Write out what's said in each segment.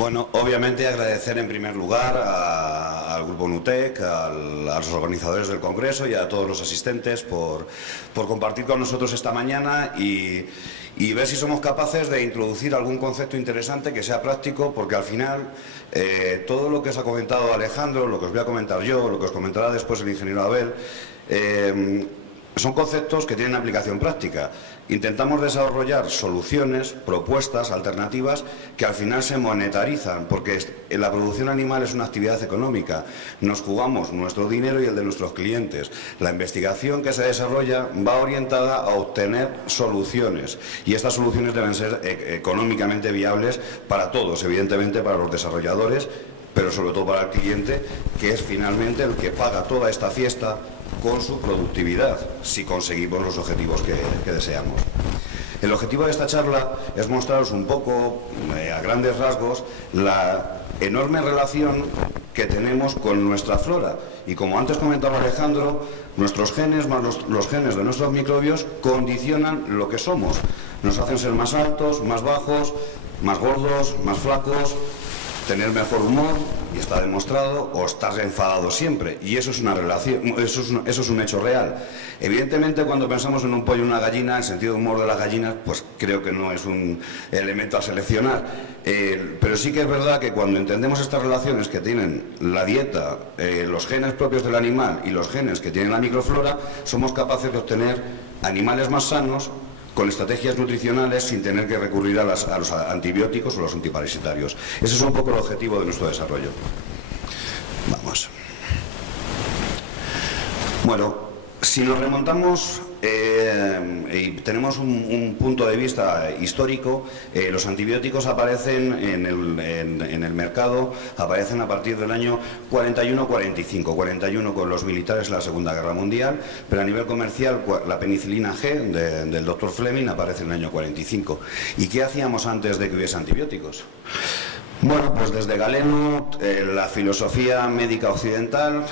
Bueno, obviamente agradecer en primer lugar al Grupo NUTEC, a los organizadores del Congreso y a todos los asistentes por compartir con nosotros esta mañana y ver si somos capaces de introducir algún concepto interesante que sea práctico, porque al final todo lo que os ha comentado Alejandro, lo que os voy a comentar yo, lo que os comentará después el ingeniero Abel, son conceptos que tienen aplicación práctica. Intentamos desarrollar soluciones, propuestas, alternativas que al final se monetarizan, porque la producción animal es una actividad económica. Nos jugamos nuestro dinero y el de nuestros clientes. La investigación que se desarrolla va orientada a obtener soluciones y estas soluciones deben ser económicamente viables para todos, evidentemente para los desarrolladores, pero sobre todo para el cliente, que es finalmente el que paga toda esta fiesta con su productividad, si conseguimos los objetivos que deseamos. El objetivo de esta charla es mostraros un poco, a grandes rasgos, la enorme relación que tenemos con nuestra flora. Y como antes comentaba Alejandro, nuestros genes más los genes de nuestros microbios condicionan lo que somos. Nos hacen ser más altos, más bajos, más gordos, más flacos, tener mejor humor, y está demostrado, o estar enfadado siempre, y eso es una relación, eso es un hecho real. Evidentemente, cuando pensamos en un pollo y una gallina, el sentido de humor de las gallinas, pues creo que no es un elemento a seleccionar, pero sí que es verdad que cuando entendemos estas relaciones que tienen la dieta, los genes propios del animal y los genes que tienen la microflora, somos capaces de obtener animales más sanos, con estrategias nutricionales, sin tener que recurrir a los antibióticos o los antiparasitarios. Ese es un poco el objetivo de nuestro desarrollo. Vamos. Bueno, si nos remontamos y tenemos un punto de vista histórico, los antibióticos aparecen en el mercado, aparecen a partir del año 41-45, 41 con los militares en la Segunda Guerra Mundial, pero a nivel comercial la penicilina G del Dr. Fleming aparece en el año 45. ¿Y qué hacíamos antes de que hubiese antibióticos? Bueno, pues desde Galeno, la filosofía médica occidental,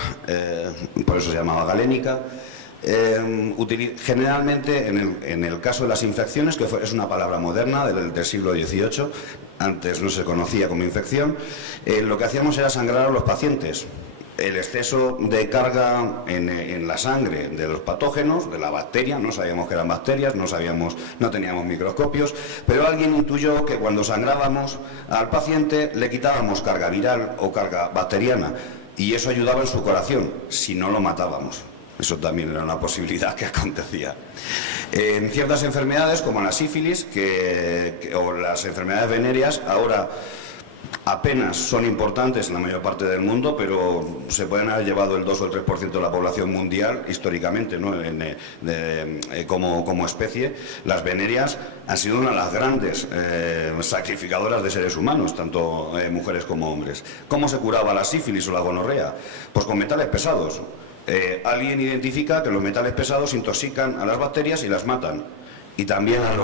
por eso se llamaba galénica, generalmente en el caso de las infecciones, que es una palabra moderna del siglo XVIII, antes no se conocía como infección, lo que hacíamos era sangrar a los pacientes. El exceso de carga en la sangre de los patógenos, de la bacteria, no sabíamos que eran bacterias, no teníamos microscopios, pero alguien intuyó que cuando sangrábamos al paciente le quitábamos carga viral o carga bacteriana, y eso ayudaba en su curación, si no lo matábamos. Eso también era una posibilidad que acontecía. En ciertas enfermedades, como la sífilis o las enfermedades venéreas, ahora apenas son importantes en la mayor parte del mundo, pero se pueden haber llevado el 2 o el 3% de la población mundial históricamente, ¿no? Como especie. Las venéreas han sido una de las grandes sacrificadoras de seres humanos, tanto mujeres como hombres. ¿Cómo se curaba la sífilis o la gonorrea? Pues con metales pesados. Alguien identifica que los metales pesados intoxican a las bacterias y las matan, y también a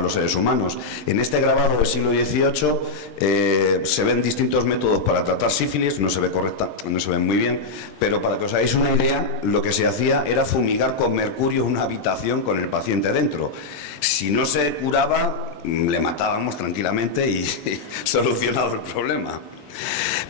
los seres humanos. En este grabado del siglo XVIII se ven distintos métodos para tratar sífilis, no se ve muy bien, pero para que os hagáis una idea, lo que se hacía era fumigar con mercurio una habitación con el paciente dentro. Si no se curaba, le matábamos tranquilamente y solucionado el problema.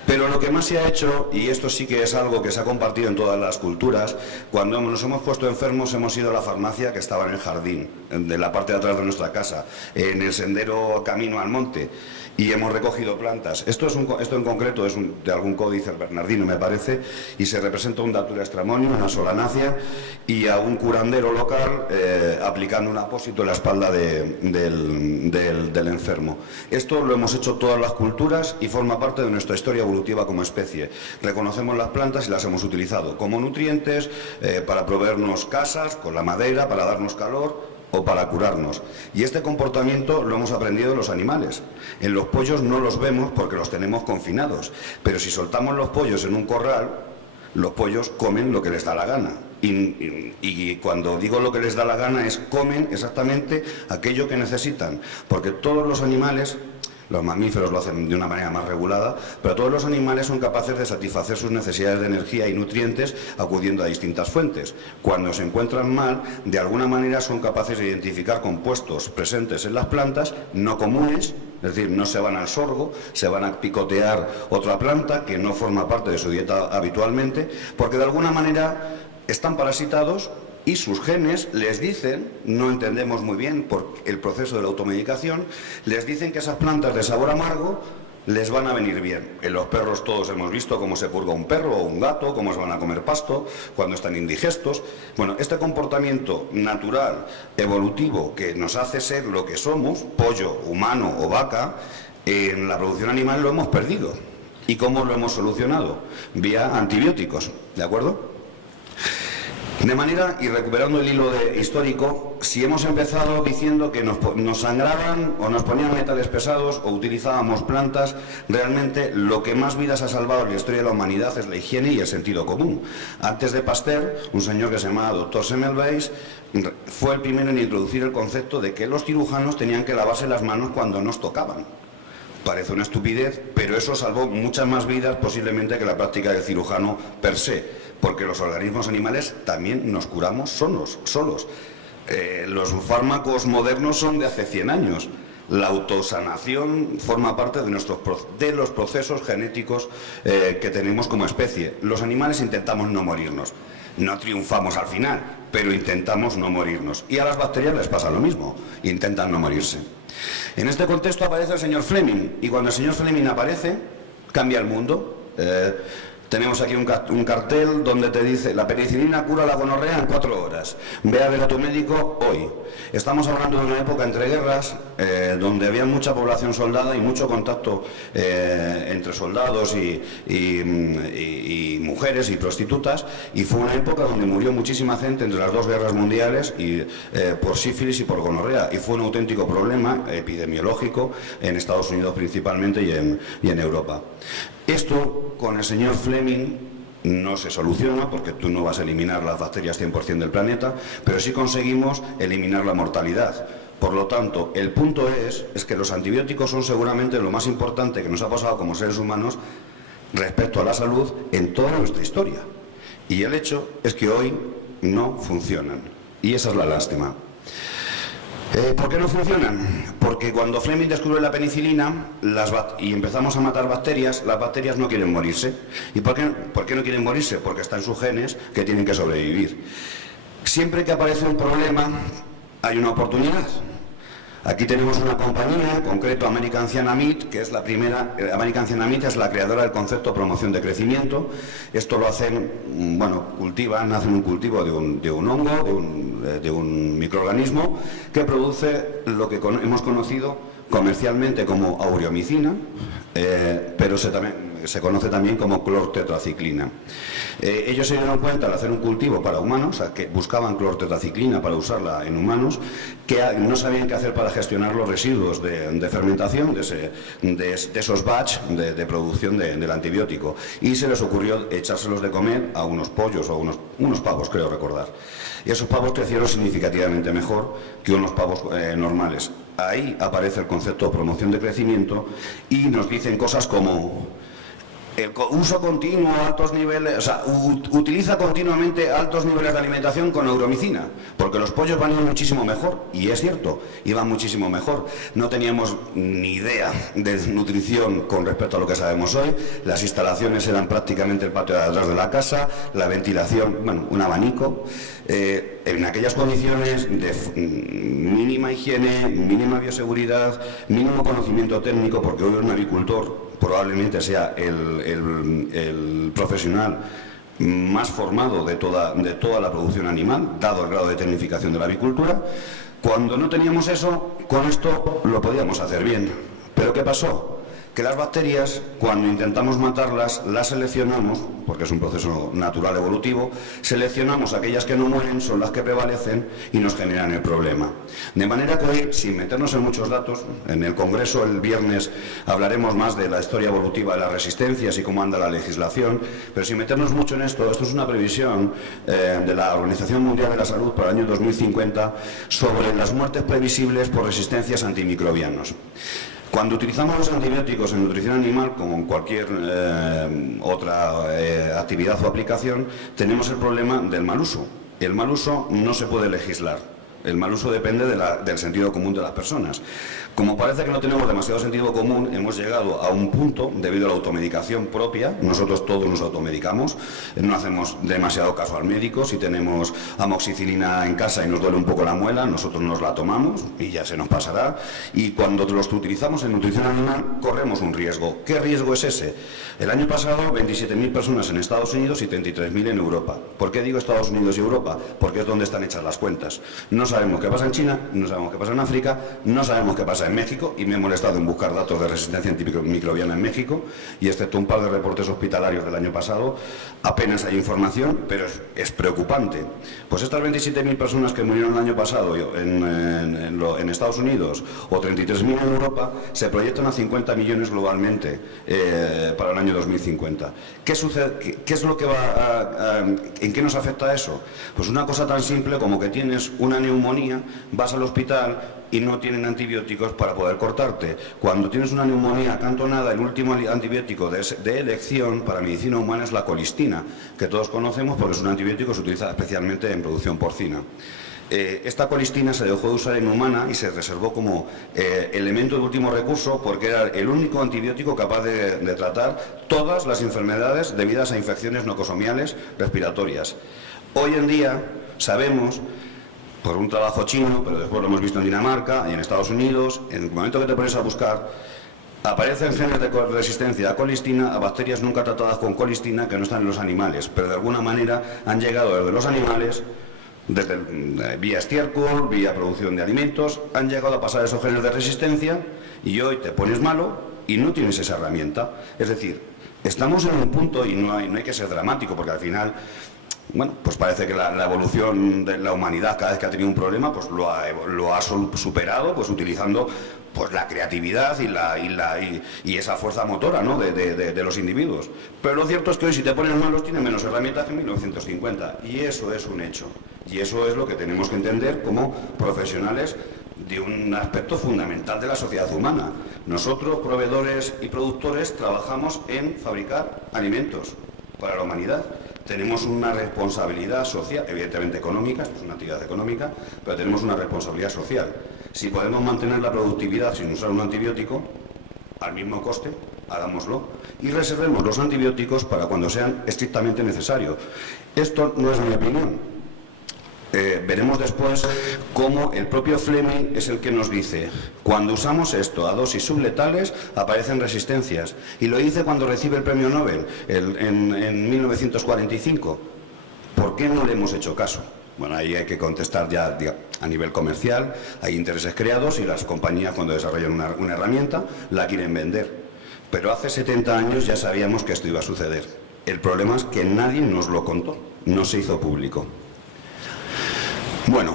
Pero lo que más se ha hecho, y esto sí que es algo que se ha compartido en todas las culturas, cuando nos hemos puesto enfermos hemos ido a la farmacia que estaba en el jardín, de la parte de atrás de nuestra casa, en el sendero camino al monte, y hemos recogido plantas. Esto en concreto es de algún códice bernardino, me parece, y se representa un Datura stramonium, una solanácea, y a un curandero local aplicando un apósito en la espalda del enfermo. Esto lo hemos hecho todas las culturas y forma parte de nuestra historia evolutiva como especie. Reconocemos las plantas y las hemos utilizado como nutrientes, para proveernos casas, con la madera, para darnos calor o para curarnos. Y este comportamiento lo hemos aprendido de los animales. En los pollos no los vemos porque los tenemos confinados, pero si soltamos los pollos en un corral, los pollos comen lo que les da la gana. Y cuando digo lo que les da la gana es comen exactamente aquello que necesitan, porque todos los animales Los mamíferos lo hacen de una manera más regulada, pero todos los animales son capaces de satisfacer sus necesidades de energía y nutrientes acudiendo a distintas fuentes. Cuando se encuentran mal, de alguna manera son capaces de identificar compuestos presentes en las plantas no comunes, es decir, no se van al sorgo, se van a picotear otra planta que no forma parte de su dieta habitualmente, porque de alguna manera están parasitados y sus genes les dicen, no entendemos muy bien por el proceso de la automedicación, les dicen que esas plantas de sabor amargo les van a venir bien. En los perros todos hemos visto cómo se purga un perro o un gato, cómo se van a comer pasto cuando están indigestos. Bueno, este comportamiento natural, evolutivo, que nos hace ser lo que somos, pollo, humano o vaca, en la producción animal lo hemos perdido. ¿Y cómo lo hemos solucionado? Vía antibióticos, ¿de acuerdo? De manera, y recuperando el hilo histórico, si hemos empezado diciendo que nos sangraban o nos ponían metales pesados o utilizábamos plantas, realmente lo que más vidas ha salvado en la historia de la humanidad es la higiene y el sentido común. Antes de Pasteur, un señor que se llamaba Dr. Semmelweis fue el primero en introducir el concepto de que los cirujanos tenían que lavarse las manos cuando nos tocaban. Parece una estupidez, pero eso salvó muchas más vidas posiblemente que la práctica del cirujano per se. Porque los organismos animales también nos curamos solos. Los fármacos modernos son de hace 100 años. La autosanación forma parte de los procesos genéticos que tenemos como especie. Los animales intentamos no morirnos. No triunfamos al final, pero intentamos no morirnos. Y a las bacterias les pasa lo mismo, intentan no morirse. En este contexto aparece el señor Fleming, y cuando el señor Fleming aparece, cambia el mundo. Tenemos aquí un cartel donde te dice: la penicilina cura la gonorrea en 4 horas. Ve a ver a tu médico hoy. Estamos hablando de una época entre guerras, donde había mucha población soldada y mucho contacto entre soldados y mujeres y prostitutas, y fue una época donde murió muchísima gente entre las 2 guerras mundiales por sífilis y por gonorrea, y fue un auténtico problema epidemiológico en Estados Unidos principalmente y en Europa. Esto con el señor Fleming no se soluciona, porque tú no vas a eliminar las bacterias 100% del planeta, pero sí conseguimos eliminar la mortalidad. Por lo tanto, el punto es que los antibióticos son seguramente lo más importante que nos ha pasado como seres humanos respecto a la salud en toda nuestra historia. Y el hecho es que hoy no funcionan. Y esa es la lástima. ¿Por qué no funcionan? Porque cuando Fleming descubre la penicilina y empezamos a matar bacterias, las bacterias no quieren morirse. ¿Y por qué no quieren morirse? Porque está en sus genes que tienen que sobrevivir. Siempre que aparece un problema, hay una oportunidad. Aquí tenemos una compañía, en concreto American Cyanamid, que es la primera. American Cyanamid es la creadora del concepto promoción de crecimiento. Esto lo hacen, hacen un cultivo de un hongo, de un microorganismo que produce lo que hemos conocido comercialmente como aureomicina, pero se conoce también como clortetraciclina. Ellos se dieron cuenta al hacer un cultivo para humanos, o sea, que buscaban clortetraciclina para usarla en humanos, que no sabían qué hacer para gestionar los residuos de fermentación de esos batch de producción del antibiótico, y se les ocurrió echárselos de comer a unos pollos o unos pavos, creo recordar. Y esos pavos crecieron significativamente mejor que unos pavos normales. Ahí aparece el concepto de promoción de crecimiento y nos dicen cosas como: el uso continuo, altos niveles, o sea, utiliza continuamente altos niveles de alimentación con neuromicina, porque los pollos van muchísimo mejor, y es cierto, iban muchísimo mejor. No teníamos ni idea de nutrición con respecto a lo que sabemos hoy. Las instalaciones eran prácticamente el patio de atrás de la casa, la ventilación, un abanico. En aquellas condiciones de mínima higiene, mínima bioseguridad, mínimo conocimiento técnico, porque hoy un avicultor probablemente sea el profesional más formado de toda la producción animal, dado el grado de tecnificación de la avicultura. Cuando no teníamos eso, con esto lo podíamos hacer bien. ¿Pero qué pasó? Que las bacterias, cuando intentamos matarlas, las seleccionamos, porque es un proceso natural evolutivo, seleccionamos aquellas que no mueren, son las que prevalecen y nos generan el problema. De manera que hoy, sin meternos en muchos datos, en el Congreso el viernes hablaremos más de la historia evolutiva de las resistencias y cómo anda la legislación, pero sin meternos mucho en esto es una previsión de la Organización Mundial de la Salud para el año 2050 sobre las muertes previsibles por resistencias antimicrobianos. Cuando utilizamos los antibióticos en nutrición animal, como en cualquier otra actividad o aplicación, tenemos el problema del mal uso. El mal uso no se puede legislar. El mal uso depende del sentido común de las personas. Como parece que no tenemos demasiado sentido común, hemos llegado a un punto, debido a la automedicación propia, nosotros todos nos automedicamos, no hacemos demasiado caso al médico. Si tenemos amoxicilina en casa y nos duele un poco la muela, nosotros nos la tomamos y ya se nos pasará. Y cuando los utilizamos en nutrición animal, corremos un riesgo. ¿Qué riesgo es ese? El año pasado, 27.000 personas en Estados Unidos y 33.000 en Europa. ¿Por qué digo Estados Unidos y Europa? Porque es donde están hechas las cuentas. No sabemos qué pasa en China, no sabemos qué pasa en África, no sabemos qué pasa en México, y me he molestado en buscar datos de resistencia antimicrobiana en México, y excepto un par de reportes hospitalarios del año pasado, apenas hay información, pero es preocupante. Pues estas 27.000 personas que murieron el año pasado en Estados Unidos o 33.000 en Europa, se proyectan a 50 millones globalmente para el año 2050. ¿Qué sucede? ¿Qué es lo que ¿en qué nos afecta eso? Pues una cosa tan simple como que tienes una neumonía, vas al hospital y no tienen antibióticos para poder cortarte. Cuando tienes una neumonía acantonada, el último antibiótico de elección para medicina humana es la colistina, que todos conocemos porque es un antibiótico que se utiliza especialmente en producción porcina. Esta colistina se dejó de usar en humana y se reservó como elemento de último recurso porque era el único antibiótico capaz de tratar todas las enfermedades debidas a infecciones nosocomiales respiratorias. Hoy en día sabemos, por un trabajo chino, pero después lo hemos visto en Dinamarca y en Estados Unidos, en el momento que te pones a buscar, aparecen genes de resistencia a colistina, a bacterias nunca tratadas con colistina que no están en los animales, pero de alguna manera han llegado desde los animales, desde vía estiércol, vía producción de alimentos, han llegado a pasar esos genes de resistencia y hoy te pones malo y no tienes esa herramienta. Es decir, estamos en un punto, y no hay que ser dramático, porque al final, bueno, pues parece que la evolución de la humanidad, cada vez que ha tenido un problema, pues lo ha superado, pues utilizando pues la creatividad y esa fuerza motora, ¿no?, de los individuos. Pero lo cierto es que hoy, si te pones malos, tienes menos herramientas que en 1950, y eso es un hecho. Y eso es lo que tenemos que entender como profesionales de un aspecto fundamental de la sociedad humana. Nosotros, proveedores y productores, trabajamos en fabricar alimentos para la humanidad. Tenemos una responsabilidad social, evidentemente económica, esto es una actividad económica, pero tenemos una responsabilidad social. Si podemos mantener la productividad sin usar un antibiótico, al mismo coste, hagámoslo. Y reservemos los antibióticos para cuando sean estrictamente necesarios. Esto no es mi opinión. Veremos después cómo el propio Fleming es el que nos dice: cuando usamos esto a dosis subletales aparecen resistencias, y lo dice cuando recibe el premio Nobel en 1945. ¿Por qué no le hemos hecho caso? Bueno, ahí hay que contestar ya a nivel comercial. Hay intereses creados y las compañías, cuando desarrollan una herramienta, la quieren vender. Pero hace 70 años ya sabíamos que esto iba a suceder. El problema es que nadie nos lo contó, no se hizo público. Bueno,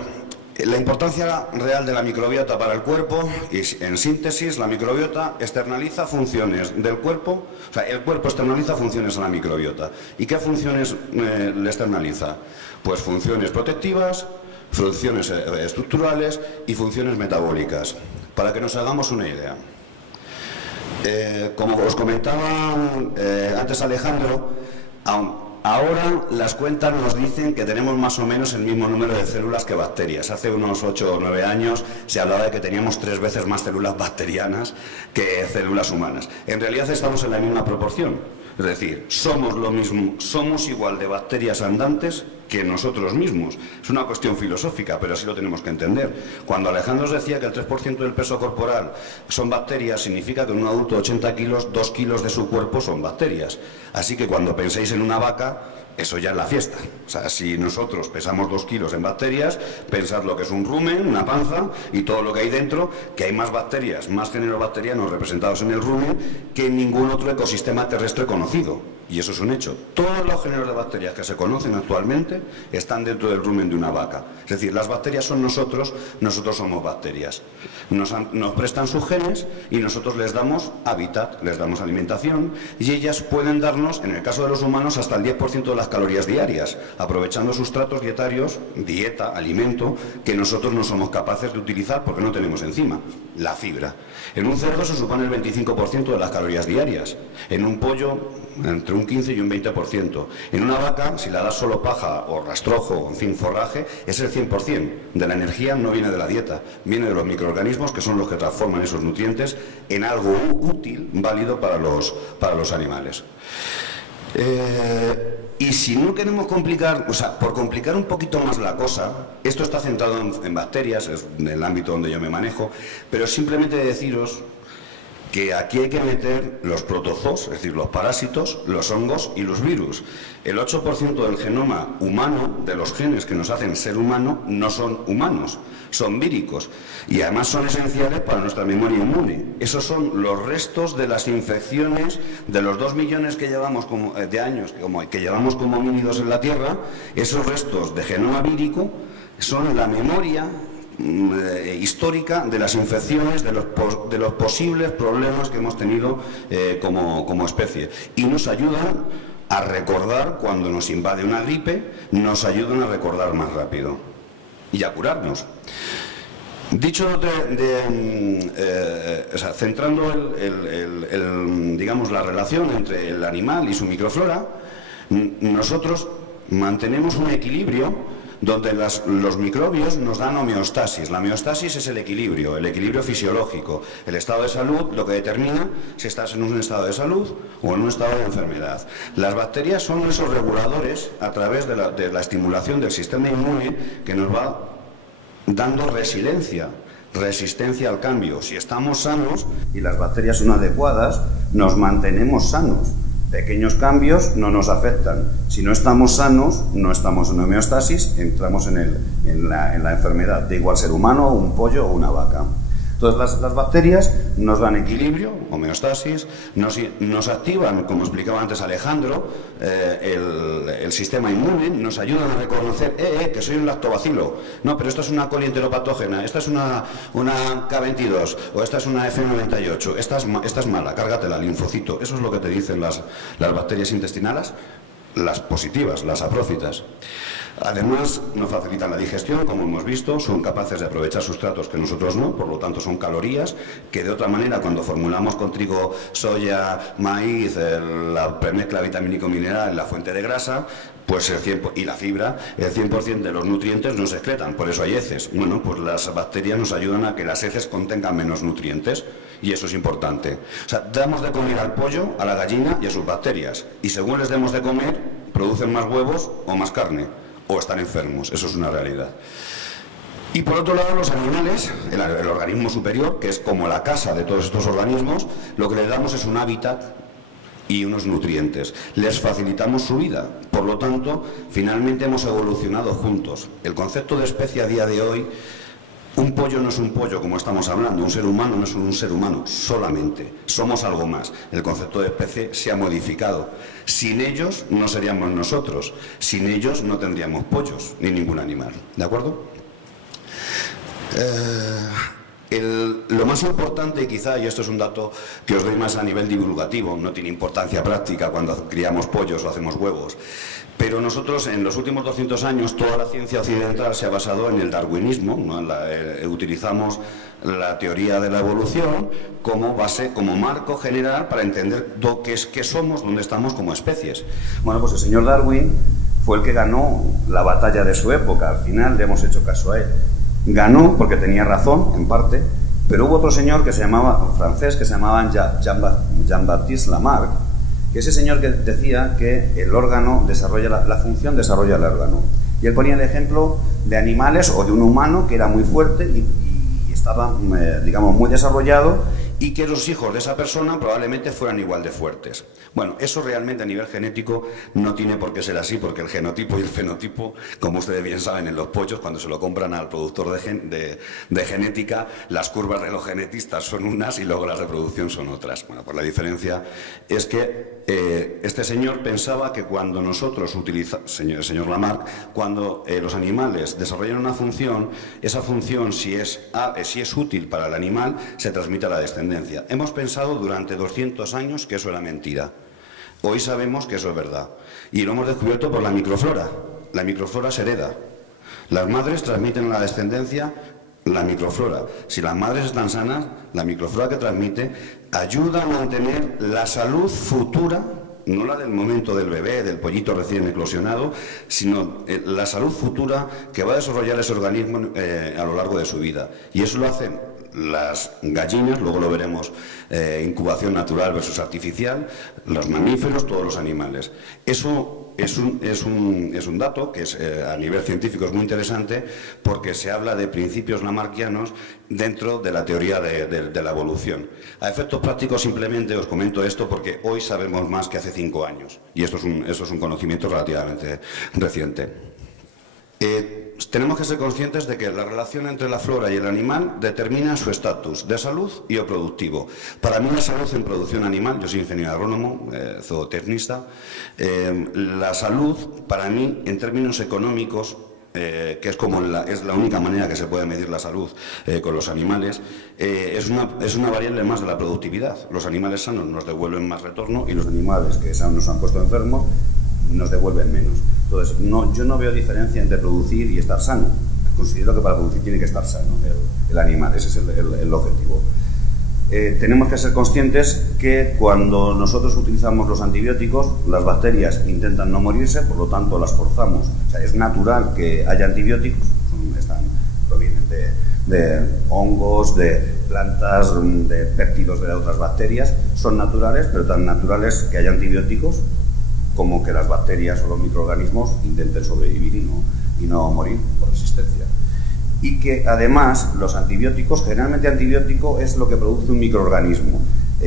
la importancia real de la microbiota para el cuerpo, y en síntesis, la microbiota externaliza funciones del cuerpo, o sea, el cuerpo externaliza funciones a la microbiota. ¿Y qué funciones le externaliza? Pues funciones protectivas, funciones estructurales y funciones metabólicas. Para que nos hagamos una idea. Como os comentaba antes Alejandro, ahora las cuentas nos dicen que tenemos más o menos el mismo número de células que bacterias. Hace unos 8 o 9 años se hablaba de que teníamos 3 veces más células bacterianas que células humanas. En realidad estamos en la misma proporción. Es decir, somos lo mismo, somos igual de bacterias andantes que nosotros mismos. Es una cuestión filosófica, pero así lo tenemos que entender. Cuando Alejandro os decía que el 3% del peso corporal son bacterias, significa que en un adulto de 80 kilos, 2 kilos de su cuerpo son bacterias. Así que cuando penséis en una vaca, eso ya es la fiesta. O sea, si nosotros pesamos 2 kilos en bacterias, pensad lo que es un rumen, una panza y todo lo que hay dentro, que hay más bacterias, más géneros bacterianos representados en el rumen que en ningún otro ecosistema terrestre conocido. y eso es un hecho. Todos los géneros de bacterias que se conocen actualmente están dentro del rumen de una vaca. Es decir, las bacterias son nosotros, nosotros somos bacterias. Nos prestan sus genes y nosotros les damos hábitat, les damos alimentación y ellas pueden darnos, en el caso de los humanos, hasta el 10% de las calorías diarias, aprovechando sustratos dietarios, dieta, alimento, que nosotros no somos capaces de utilizar porque no tenemos encima, la fibra. En un cerdo se supone el 25% de las calorías diarias, en un pollo entre un 15 y un 20%. En una vaca, si la das solo paja o rastrojo, en fin, forraje, es el 100%. De la energía no viene de la dieta, viene de los microorganismos que son los que transforman esos nutrientes en algo útil, válido para los animales. Y si no queremos complicar, o sea, por complicar un poquito más la cosa, esto está centrado en bacterias, es en el ámbito donde yo me manejo, pero simplemente deciros que aquí hay que meter los protozoos, es decir, los parásitos, los hongos y los virus. El 8% del genoma humano, de los genes que nos hacen ser humano, no son humanos, son víricos. Y además son esenciales para nuestra memoria inmune. Esos son los restos de las infecciones de los 2 millones que llevamos de años que llevamos como homínidos en la Tierra. Esos restos de genoma vírico son la memoria histórica de las infecciones, de los posibles problemas que hemos tenido como especie, y nos ayudan a recordar cuando nos invade una gripe, nos ayudan a recordar más rápido y a curarnos. Dicho centrando digamos, la relación entre el animal y su microflora, nosotros mantenemos un equilibrio donde los microbios nos dan homeostasis. La homeostasis es el equilibrio fisiológico. El estado de salud lo que determina si estás en un estado de salud o en un estado de enfermedad. Las bacterias son esos reguladores a través de la estimulación del sistema inmune que nos va dando resistencia al cambio. Si estamos sanos y las bacterias son adecuadas, nos mantenemos sanos. Pequeños cambios no nos afectan. Si no estamos sanos, no estamos en homeostasis, entramos en la enfermedad, da igual ser humano, un pollo o una vaca. Entonces las bacterias nos dan equilibrio, homeostasis, nos activan, como explicaba antes Alejandro, el sistema inmune, nos ayudan a reconocer, que soy un lactobacilo, no, pero esto es una coli enteropatógena, esta es una K22 o esta es una F98, esta es mala, cárgatela, linfocito. Eso es lo que te dicen las bacterias intestinales, las positivas, las saprófitas. Además, nos facilitan la digestión, como hemos visto, son capaces de aprovechar sustratos que nosotros no, por lo tanto son calorías que de otra manera cuando formulamos con trigo, soya, maíz, la premezcla vitamínico-mineral, la fuente de grasa, pues y la fibra, el 100% de los nutrientes no se excretan, por eso hay heces. Bueno, pues las bacterias nos ayudan a que las heces contengan menos nutrientes y eso es importante. O sea, damos de comer al pollo, a la gallina y a sus bacterias y según les demos de comer, producen más huevos o más carne. O están enfermos, eso es una realidad. Y por otro lado, los animales, el organismo superior, que es como la casa de todos estos organismos, lo que les damos es un hábitat y unos nutrientes. Les facilitamos su vida. Por lo tanto, finalmente hemos evolucionado juntos. El concepto de especie a día de hoy, un pollo no es un pollo, como estamos hablando, un ser humano no es un ser humano, solamente. Somos algo más. El concepto de especie se ha modificado. Sin ellos no seríamos nosotros. Sin ellos no tendríamos pollos, ni ningún animal. ¿De acuerdo? Lo más importante, quizá, y esto es un dato que os doy más a nivel divulgativo, no tiene importancia práctica cuando criamos pollos o hacemos huevos, pero nosotros en los últimos 200 años toda la ciencia occidental se ha basado en el darwinismo, ¿no? Utilizamos la teoría de la evolución como base, como marco general para entender qué somos, dónde estamos como especies. Bueno, pues el señor Darwin fue el que ganó la batalla de su época, al final le hemos hecho caso a él. Ganó porque tenía razón, en parte, pero hubo otro señor que se llamaba, francés, que se llamaba Jean-Baptiste Lamarck, que ese señor que decía que el órgano desarrolla la función, desarrolla el órgano. Y él ponía el ejemplo de animales o de un humano que era muy fuerte y estaba, digamos, muy desarrollado, y que los hijos de esa persona probablemente fueran igual de fuertes. Bueno, eso realmente a nivel genético no tiene por qué ser así, porque el genotipo y el fenotipo, como ustedes bien saben, en los pollos, cuando se lo compran al productor de genética, las curvas de los genetistas son unas y luego la reproducción son otras. Bueno, pues la diferencia es que este señor pensaba que cuando nosotros utilizamos, señor Lamarck, cuando los animales desarrollan una función, esa función, si es útil para el animal, se transmite a la descendencia. Hemos pensado durante 200 años que eso era mentira. Hoy sabemos que eso es verdad. Y lo hemos descubierto por la microflora. La microflora se hereda. Las madres transmiten a la descendencia la microflora. Si las madres están sanas, la microflora que transmite ayuda a mantener la salud futura, no la del momento del bebé, del pollito recién eclosionado, sino la salud futura que va a desarrollar ese organismo a lo largo de su vida. Y eso lo hacen las gallinas, luego lo veremos, incubación natural versus artificial, los mamíferos, todos los animales. Eso es un dato que a nivel científico es muy interesante, porque se habla de principios lamarckianos dentro de la teoría de la evolución. A efectos prácticos, simplemente os comento esto porque hoy sabemos más que hace 5 años, y esto es un conocimiento relativamente reciente. Tenemos que ser conscientes de que la relación entre la flora y el animal determina su estatus de salud y o productivo. Para mí la salud en producción animal, yo soy ingeniero agrónomo, zootecnista, la salud para mí en términos económicos, que es la única manera que se puede medir la salud con los animales, es una variable más de la productividad. Los animales sanos nos devuelven más retorno y los animales que nos han puesto enfermos nos devuelven menos. Entonces, yo no veo diferencia entre producir y estar sano. Considero que para producir tiene que estar sano el animal, ese es el objetivo. Tenemos que ser conscientes que cuando nosotros utilizamos los antibióticos, las bacterias intentan no morirse, por lo tanto las forzamos. O sea, es natural que haya antibióticos, provienen de hongos, de plantas, de péptidos de otras bacterias, son naturales, pero tan naturales que haya antibióticos como que las bacterias o los microorganismos intenten sobrevivir y no morir por resistencia. Y que además los antibióticos, generalmente antibiótico es lo que produce un microorganismo.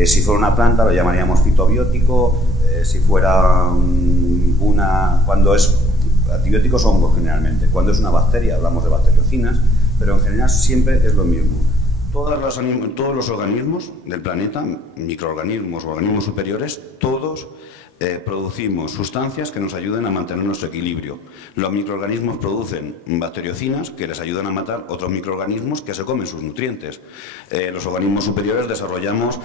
Si fuera una planta lo llamaríamos fitobiótico, si fuera antibióticos hongos generalmente, cuando es una bacteria hablamos de bacteriocinas, pero en general siempre es lo mismo. Todos los organismos del planeta, microorganismos, organismos superiores, todos producimos sustancias que nos ayuden a mantener nuestro equilibrio. Los microorganismos producen bacteriocinas que les ayudan a matar otros microorganismos que se comen sus nutrientes. Los organismos superiores desarrollamos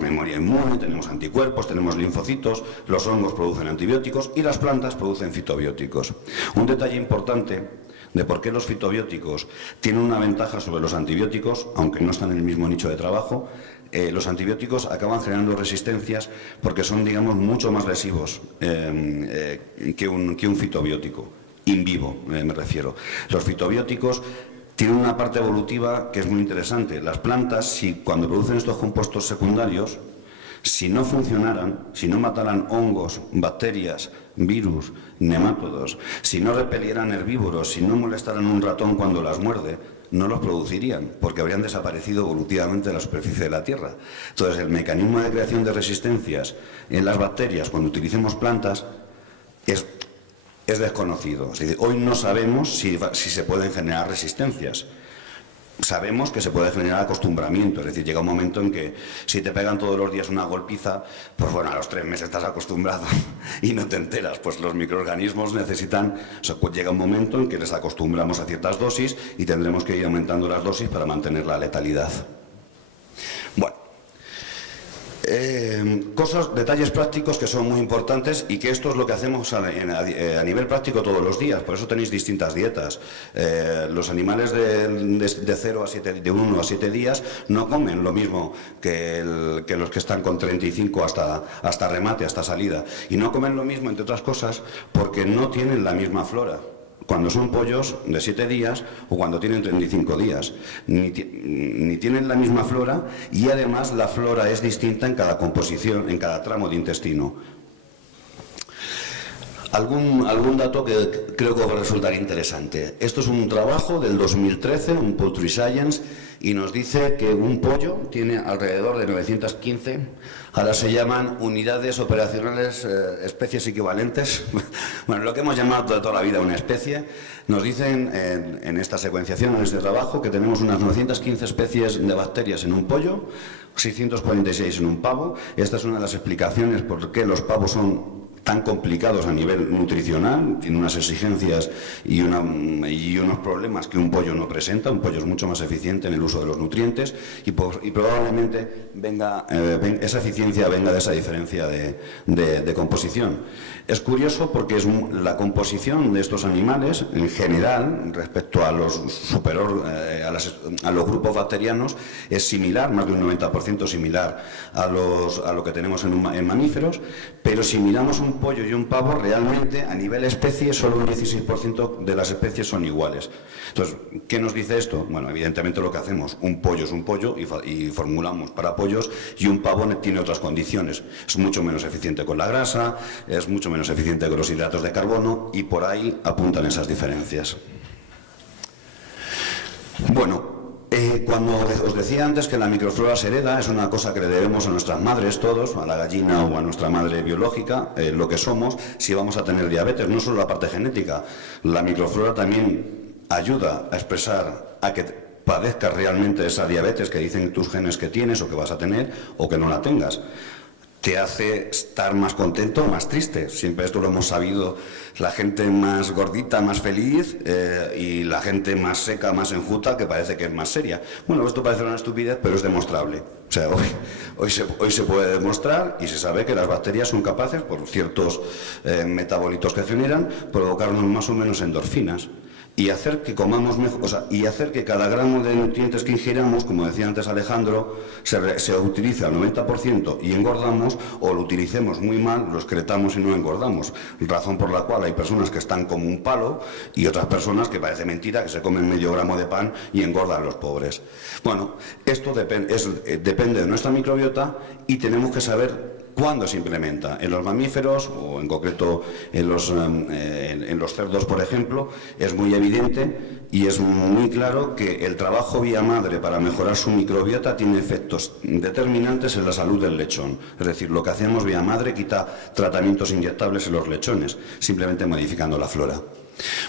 memoria inmune, tenemos anticuerpos, tenemos linfocitos, los hongos producen antibióticos y las plantas producen fitobióticos. Un detalle importante de por qué los fitobióticos tienen una ventaja sobre los antibióticos, aunque no están en el mismo nicho de trabajo. Los antibióticos acaban generando resistencias porque son, digamos, mucho más lesivos que un fitobiótico, in vivo me refiero. Los fitobióticos tienen una parte evolutiva que es muy interesante. Las plantas, cuando producen estos compuestos secundarios, si no funcionaran, si no mataran hongos, bacterias, virus, nemátodos, si no repelieran herbívoros, si no molestaran un ratón cuando las muerde, no los producirían, porque habrían desaparecido evolutivamente de la superficie de la Tierra. Entonces, el mecanismo de creación de resistencias en las bacterias, cuando utilicemos plantas, es desconocido. Es decir, hoy no sabemos si se pueden generar resistencias. Sabemos que se puede generar acostumbramiento, es decir, llega un momento en que si te pegan todos los días una golpiza, pues bueno, a los 3 meses estás acostumbrado y no te enteras. Pues los microorganismos necesitan, pues llega un momento en que les acostumbramos a ciertas dosis y tendremos que ir aumentando las dosis para mantener la letalidad. Bueno, detalles prácticos que son muy importantes y que esto es lo que hacemos a nivel práctico todos los días. Por eso tenéis distintas dietas. Los animales de 1 a 7 días no comen lo mismo que los que están con 35 hasta remate, hasta salida. Y no comen lo mismo, entre otras cosas, porque no tienen la misma flora. Cuando son pollos de 7 días o cuando tienen 35 días. Ni tienen la misma flora y además la flora es distinta en cada composición, en cada tramo de intestino. Algún dato que creo que va a resultar interesante. Esto es un trabajo del 2013, un Poultry Science, y nos dice que un pollo tiene alrededor de 915, ahora se llaman unidades operacionales, especies equivalentes, bueno, lo que hemos llamado toda la vida una especie. Nos dicen en esta secuenciación, en este trabajo, que tenemos unas 915 especies de bacterias en un pollo, 646 en un pavo. Esta es una de las explicaciones por qué los pavos son tan complicados a nivel nutricional, tiene unas exigencias y unos problemas que un pollo no presenta. Un pollo es mucho más eficiente en el uso de los nutrientes y probablemente esa eficiencia venga de esa diferencia de composición. Es curioso porque la composición de estos animales, en general, respecto a los a los grupos bacterianos, es similar, más de un 90% similar a lo que tenemos en mamíferos, pero si miramos un pollo y un pavo, realmente a nivel especie solo un 16% de las especies son iguales. Entonces, ¿qué nos dice esto? Bueno, evidentemente lo que hacemos, un pollo es un pollo y formulamos para pollos, y un pavo tiene otras condiciones. Es mucho menos eficiente con la grasa, es mucho menos eficiente con los hidratos de carbono, y por ahí apuntan esas diferencias. Bueno, cuando os decía antes que la microflora se hereda, es una cosa que le debemos a nuestras madres todos, a la gallina o a nuestra madre biológica, lo que somos, si vamos a tener diabetes. No solo la parte genética, la microflora también ayuda a expresar a que padezcas realmente esa diabetes que dicen tus genes que tienes o que vas a tener, o que no la tengas. Te hace estar más contento o más triste. Siempre esto lo hemos sabido. La gente más gordita, más feliz, y la gente más seca, más enjuta, que parece que es más seria. Bueno, esto parece una estupidez, pero es demostrable. O sea, hoy se puede demostrar, y se sabe que las bacterias son capaces, por ciertos metabolitos que generan, provocarnos más o menos endorfinas y hacer que comamos mejor, y hacer que cada gramo de nutrientes que ingiramos, como decía antes Alejandro, se utilice al 90% y engordamos, o lo utilicemos muy mal, lo excretamos y no engordamos. Razón por la cual hay personas que están como un palo y otras personas que parece mentira, que se comen medio gramo de pan y engordan los pobres. Bueno, esto depende de nuestra microbiota, y tenemos que saber ¿cuándo se implementa? En los mamíferos, o en concreto en los cerdos, por ejemplo, es muy evidente y es muy claro que el trabajo vía madre para mejorar su microbiota tiene efectos determinantes en la salud del lechón. Es decir, lo que hacemos vía madre quita tratamientos inyectables en los lechones, simplemente modificando la flora.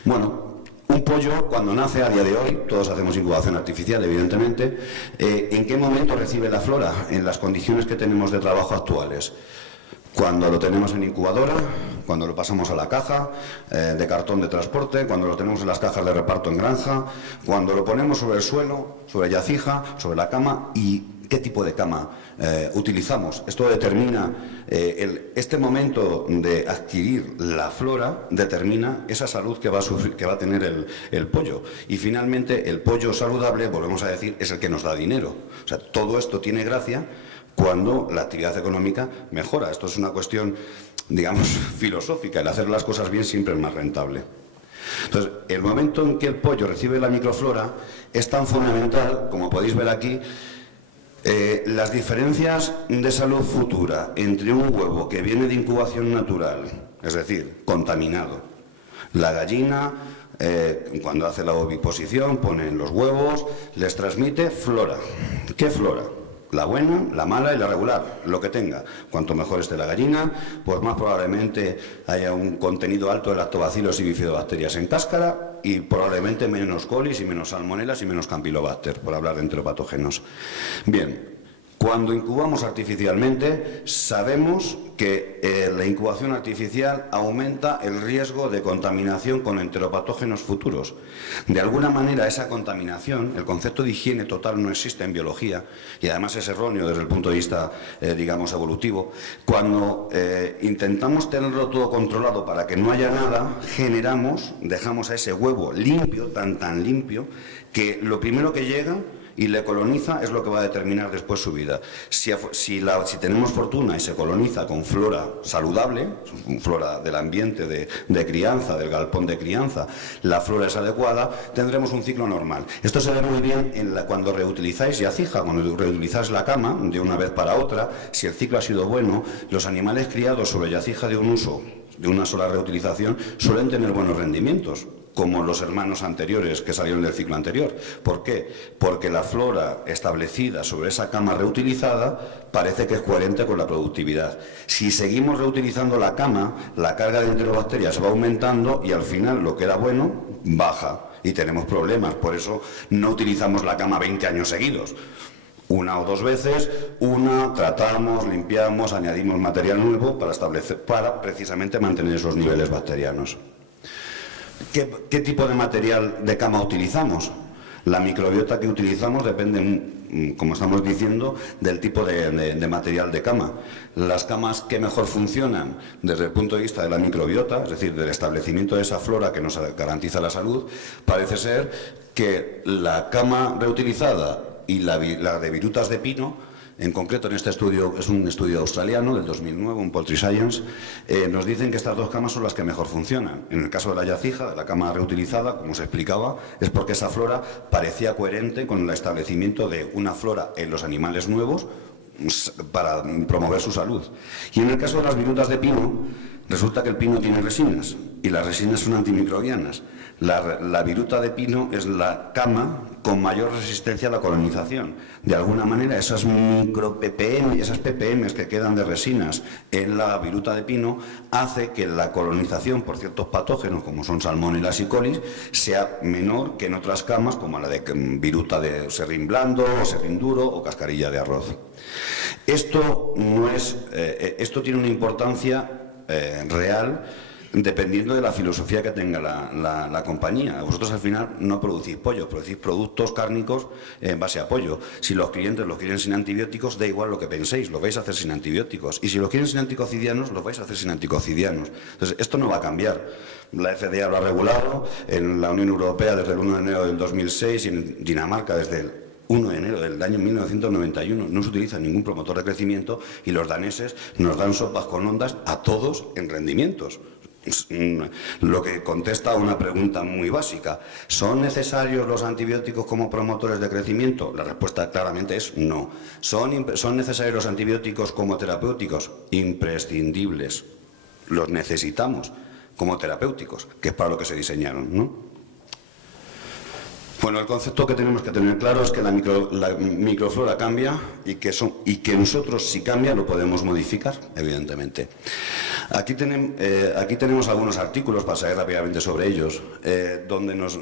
Bueno, un pollo, cuando nace a día de hoy, todos hacemos incubación artificial, evidentemente, ¿en qué momento recibe la flora? En las condiciones que tenemos de trabajo actuales. Cuando lo tenemos en incubadora, cuando lo pasamos a la caja de cartón de transporte, cuando lo tenemos en las cajas de reparto en granja, cuando lo ponemos sobre el suelo, sobre yacija, sobre la cama, y qué tipo de cama utilizamos. Esto determina, este momento de adquirir la flora determina esa salud que va a tener el pollo. Y finalmente, el pollo saludable, volvemos a decir, es el que nos da dinero. O sea, todo esto tiene gracia cuando la actividad económica mejora. Esto es una cuestión, digamos, filosófica. El hacer las cosas bien siempre es más rentable. Entonces, el momento en que el pollo recibe la microflora es tan fundamental, como podéis ver aquí. Las diferencias de salud futura entre un huevo que viene de incubación natural, es decir, contaminado, la gallina, cuando hace la oviposición, pone los huevos, les transmite flora. ¿Qué flora? La buena, la mala y la regular, lo que tenga. Cuanto mejor esté la gallina, pues más probablemente haya un contenido alto de lactobacilos y bifidobacterias en cáscara, y probablemente menos colis y menos salmonelas y menos campylobacter, por hablar de enteropatógenos. Bien, cuando incubamos artificialmente, sabemos que la incubación artificial aumenta el riesgo de contaminación con enteropatógenos futuros. De alguna manera, esa contaminación, el concepto de higiene total no existe en biología, y además es erróneo desde el punto de vista, digamos, evolutivo. Cuando intentamos tenerlo todo controlado para que no haya nada, dejamos a ese huevo limpio, tan limpio, que lo primero que llega y le coloniza es lo que va a determinar después su vida. Si tenemos fortuna y se coloniza con flora saludable, flora del ambiente de crianza, del galpón de crianza, la flora es adecuada, tendremos un ciclo normal. Esto se ve muy bien cuando reutilizáis yacija, cuando reutilizáis la cama de una vez para otra. Si el ciclo ha sido bueno, los animales criados sobre yacija de un uso, de una sola reutilización, suelen tener buenos rendimientos. como los hermanos anteriores que salieron del ciclo anterior. ¿Por qué? Porque la flora establecida sobre esa cama reutilizada parece que es coherente con la productividad. Si seguimos reutilizando la cama, la carga de enterobacterias va aumentando y al final lo que era bueno baja y tenemos problemas. Por eso no utilizamos la cama 20 años seguidos. Una o dos veces, tratamos, limpiamos, añadimos material nuevo para precisamente mantener esos niveles bacterianos. ¿Qué tipo de material de cama utilizamos? La microbiota que utilizamos depende, como estamos diciendo, del tipo de material de cama. Las camas que mejor funcionan desde el punto de vista de la microbiota, es decir, del establecimiento de esa flora que nos garantiza la salud, parece ser que la cama reutilizada y la de virutas de pino, en concreto en este estudio, es un estudio australiano del 2009, un Poultry Science, nos dicen que estas dos camas son las que mejor funcionan. En el caso de la yacija, de la cama reutilizada, como se explicaba, es porque esa flora parecía coherente con el establecimiento de una flora en los animales nuevos para promover su salud. Y en el caso de las virutas de pino, resulta que el pino tiene resinas y las resinas son antimicrobianas. La viruta de pino es la cama con mayor resistencia a la colonización. De alguna manera, esas micro-ppm, esas ppm que quedan de resinas en la viruta de pino, hace que la colonización por ciertos patógenos, como son salmonella y colis, sea menor que en otras camas, como la de viruta de serrín blando, o serrín duro, o cascarilla de arroz. Esto tiene una importancia real, dependiendo de la filosofía que tenga la compañía. Vosotros al final no producís pollo, producís productos cárnicos en base a pollo. Si los clientes los quieren sin antibióticos, da igual lo que penséis, lo vais a hacer sin antibióticos. Y si los quieren sin anticocidianos, los vais a hacer sin anticocidianos. Entonces, esto no va a cambiar. La FDA lo ha regulado, en la Unión Europea desde el 1 de enero del 2006 y en Dinamarca desde el 1 de enero del año 1991 no se utiliza ningún promotor de crecimiento y los daneses nos dan sopas con ondas a todos en rendimientos. Lo que contesta a una pregunta muy básica: ¿son necesarios los antibióticos como promotores de crecimiento? La respuesta claramente es no. ¿Son necesarios los antibióticos como terapéuticos? Imprescindibles. Los necesitamos como terapéuticos, que es para lo que se diseñaron, ¿no? Bueno, el concepto que tenemos que tener claro es que la microflora cambia y que nosotros, si cambia, lo podemos modificar, evidentemente. Aquí tenemos algunos artículos, pasaré rápidamente sobre ellos, donde nos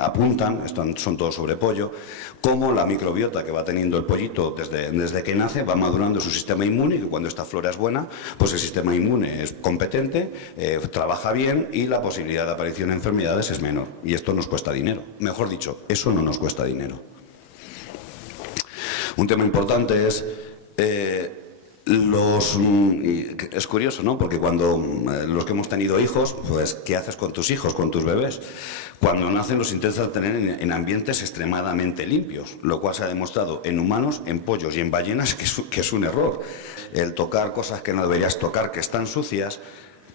apuntan, son todos sobre pollo, cómo la microbiota que va teniendo el pollito desde que nace va madurando su sistema inmune, y que cuando esta flora es buena, pues el sistema inmune es competente, trabaja bien y la posibilidad de aparición de enfermedades es menor. Y esto nos cuesta dinero. Mejor dicho, eso no nos cuesta dinero. Un tema importante es... es curioso, ¿no? Porque cuando los que hemos tenido hijos, pues ¿qué haces con tus hijos, con tus bebés? Cuando nacen los intentas tener en ambientes extremadamente limpios, lo cual se ha demostrado en humanos, en pollos y en ballenas que es un error. El tocar cosas que no deberías tocar, que están sucias,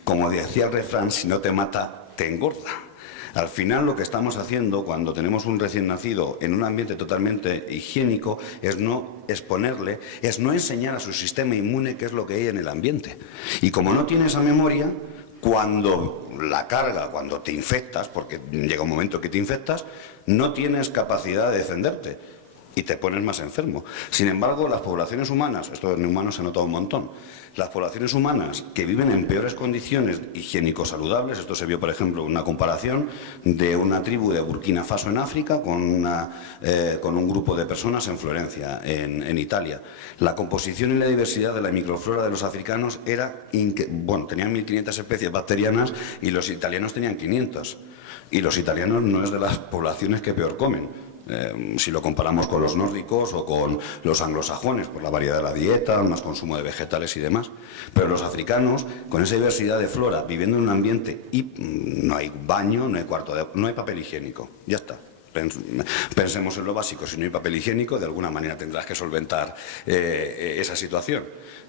como decía el refrán, si no te mata, te engorda. Al final lo que estamos haciendo cuando tenemos un recién nacido en un ambiente totalmente higiénico es no exponerle, es no enseñar a su sistema inmune qué es lo que hay en el ambiente. Y como no tiene esa memoria, cuando la carga, cuando te infectas, porque llega un momento que te infectas, no tienes capacidad de defenderte y te pones más enfermo. Sin embargo, las poblaciones humanas, esto en humanos se nota un montón, las poblaciones humanas que viven en peores condiciones higiénico-saludables, esto se vio, por ejemplo, una comparación de una tribu de Burkina Faso en África con un grupo de personas en Florencia, en Italia. La composición y la diversidad de la microflora de los africanos era, tenían 1.500 especies bacterianas y los italianos tenían 500. Y los italianos no es de las poblaciones que peor comen. Si lo comparamos con los nórdicos o con los anglosajones, por la variedad de la dieta, más consumo de vegetales y demás. Pero los africanos, con esa diversidad de flora, viviendo en un ambiente y no hay baño, no hay papel higiénico, ya está. Pensemos en lo básico: si no hay papel higiénico, de alguna manera tendrás que solventar esa situación.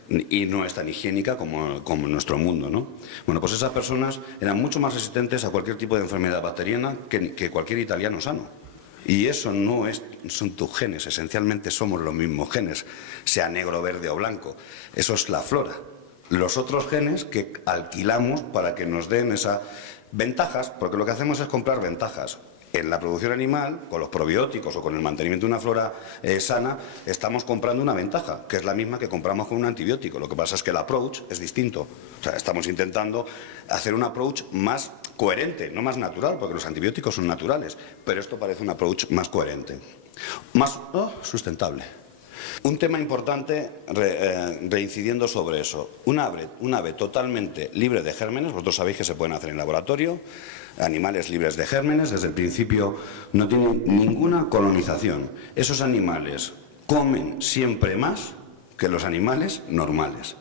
Y no es tan higiénica como en nuestro mundo, ¿no? Bueno, pues esas personas eran mucho más resistentes a cualquier tipo de enfermedad bacteriana que cualquier italiano sano. Y eso no son tus genes, esencialmente somos los mismos genes, sea negro, verde o blanco. Eso es la flora. Los otros genes que alquilamos para que nos den esa Ventajas, porque lo que hacemos es comprar ventajas. En la producción animal, con los probióticos o con el mantenimiento de una flora sana, estamos comprando una ventaja, que es la misma que compramos con un antibiótico. Lo que pasa es que el approach es distinto. O sea, estamos intentando hacer un approach más coherente, no más natural, porque los antibióticos son naturales, pero esto parece un approach más coherente, más sustentable. Un tema importante, reincidiendo sobre eso, un ave totalmente libre de gérmenes, vosotros sabéis que se pueden hacer en laboratorio, animales libres de gérmenes, desde el principio no tienen ninguna colonización. Esos animales comen siempre más que los animales normales.